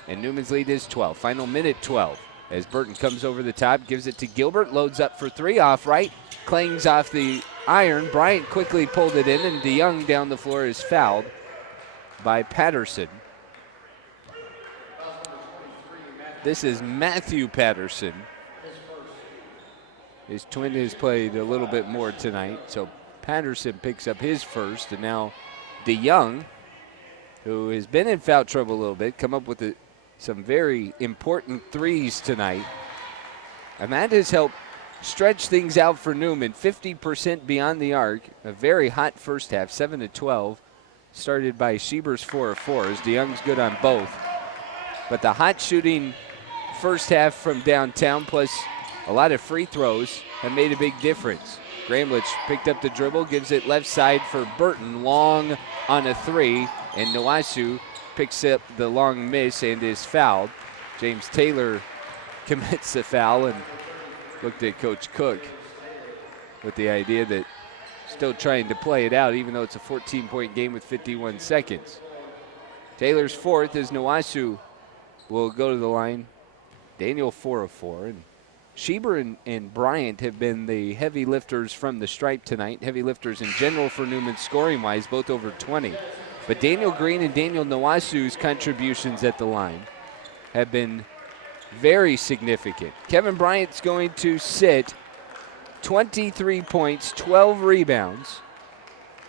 And Newman's lead is 12. Final minute 12. As Burton comes over the top, gives it to Gilbert, loads up for 3 off right, clangs off the iron. Bryant quickly pulled it in, and DeYoung down the floor is fouled by Patterson. This is Matthew Patterson. His twin has played a little bit more tonight, so Patterson picks up his first, and now DeYoung, who has been in foul trouble a little bit, come up with some very important threes tonight. And that has helped stretch things out for Newman. 50% beyond the arc. A very hot first half, 7-12. Started by Schieber's 4 of 4, as DeYoung's good on both. But the hot shooting first half from downtown, plus a lot of free throws, have made a big difference. Gramlich picked up the dribble, gives it left side for Burton, long on a three, and Nwasu picks up the long miss and is fouled. James Taylor commits the foul and looked at Coach Cook with the idea that still trying to play it out, even though it's a 14-point game with 51 seconds. Taylor's fourth as Nwasu will go to the line. Daniel 4 of 4. And Schieber and Bryant have been the heavy lifters from the stripe tonight. Heavy lifters in general for Newman scoring-wise, both over 20. But Daniel Green and Daniel Nwasu's contributions at the line have been very significant. Kevin Bryant's going to sit 23 points, 12 rebounds,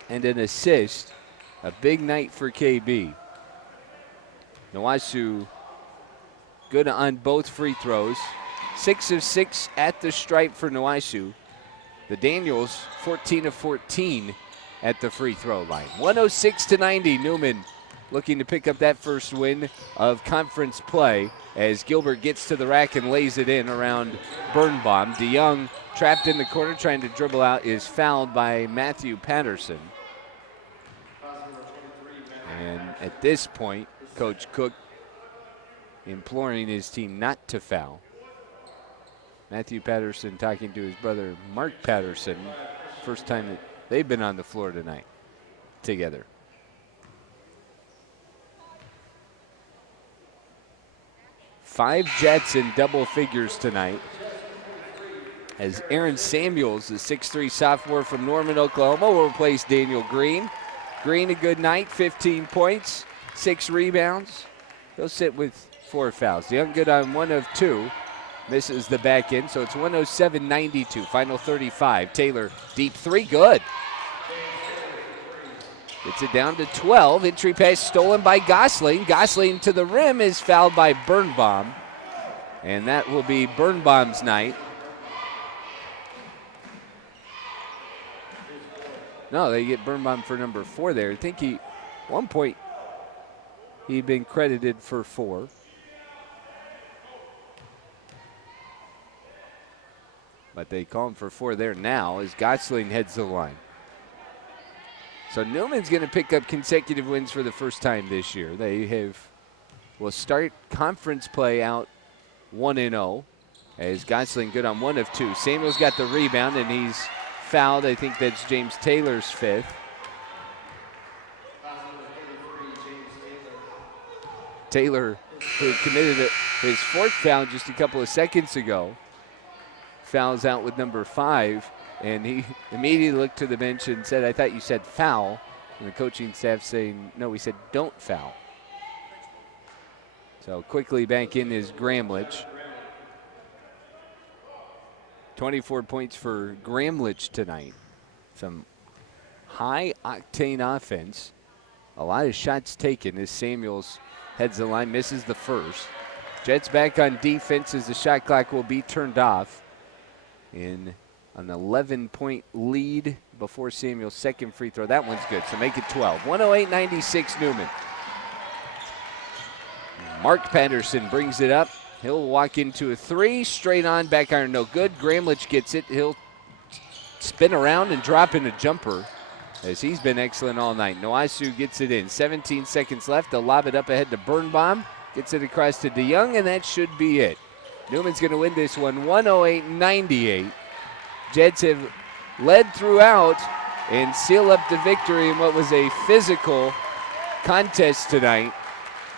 and an assist. A big night for KB. Nwasu good on both free throws. 6 of 6 at the stripe for Nwasu. The Daniels 14 of 14 at the free throw line. 106-90. Newman looking to pick up that first win of conference play as Gilbert gets to the rack and lays it in around Birnbaum. DeYoung trapped in the corner trying to dribble out, is fouled by Matthew Patterson. And at this point, Coach Cook imploring his team not to foul. Matthew Patterson talking to his brother Mark Patterson. First time that they've been on the floor tonight together. Five Jets in double figures tonight as Aaron Samuels, the 6'3 sophomore from Norman, Oklahoma, will replace Daniel Green. Green a good night, 15 points, 6 rebounds. He'll sit with 4 fouls. DeYoung good on 1 of 2. Misses the back end, so it's 107-92. Final 35. Taylor, deep three, good. Gets it down to 12. Entry pass stolen by Gosling. Gosling to the rim is fouled by Birnbaum. And that will be Birnbaum's night. No, they get Birnbaum for number 4 there. I think at one point, he'd been credited for 4. But they call him for 4 there now as Gosling heads the line. So Newman's going to pick up consecutive wins for the first time this year. They will start conference play out 1-0 as Gosling good on 1 of 2. Samuel's got the rebound and he's fouled. I think that's James Taylor's 5th. Taylor, who committed his 4th foul just a couple of seconds ago, fouls out with number 5, and he immediately looked to the bench and said, "I thought you said foul." And the coaching staff saying, "No, we said don't foul." So quickly back in is Gramlich. 24 points for Gramlich tonight. Some high-octane offense. A lot of shots taken as Samuels heads the line, misses the first. Jets back on defense as the shot clock will be turned off in an 11-point lead before Samuel's second free throw. That one's good, so make it 12. 108-96 Newman. Mark Patterson brings it up. He'll walk into a 3, straight on, back iron, no good. Gramlich gets it. He'll spin around and drop in a jumper as he's been excellent all night. Nwasu gets it in. 17 seconds left. They'll lob it up ahead to Birnbaum. Gets it across to DeYoung, and that should be it. Newman's going to win this one 108-98. Jets have led throughout and seal up the victory in what was a physical contest tonight.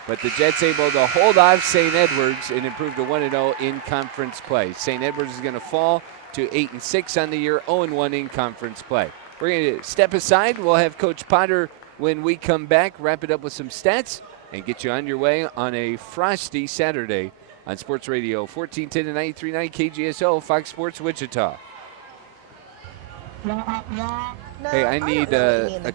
But the Jets able to hold off St. Edwards and improve to 1-0 in conference play. St. Edwards is going to fall to 8-6 on the year, 0-1 in conference play. We're going to step aside. We'll have Coach Potter when we come back, wrap it up with some stats, and get you on your way on a frosty Saturday on Sports Radio 1410 and 93.9 KGSO, Fox Sports Wichita. Hey, I need a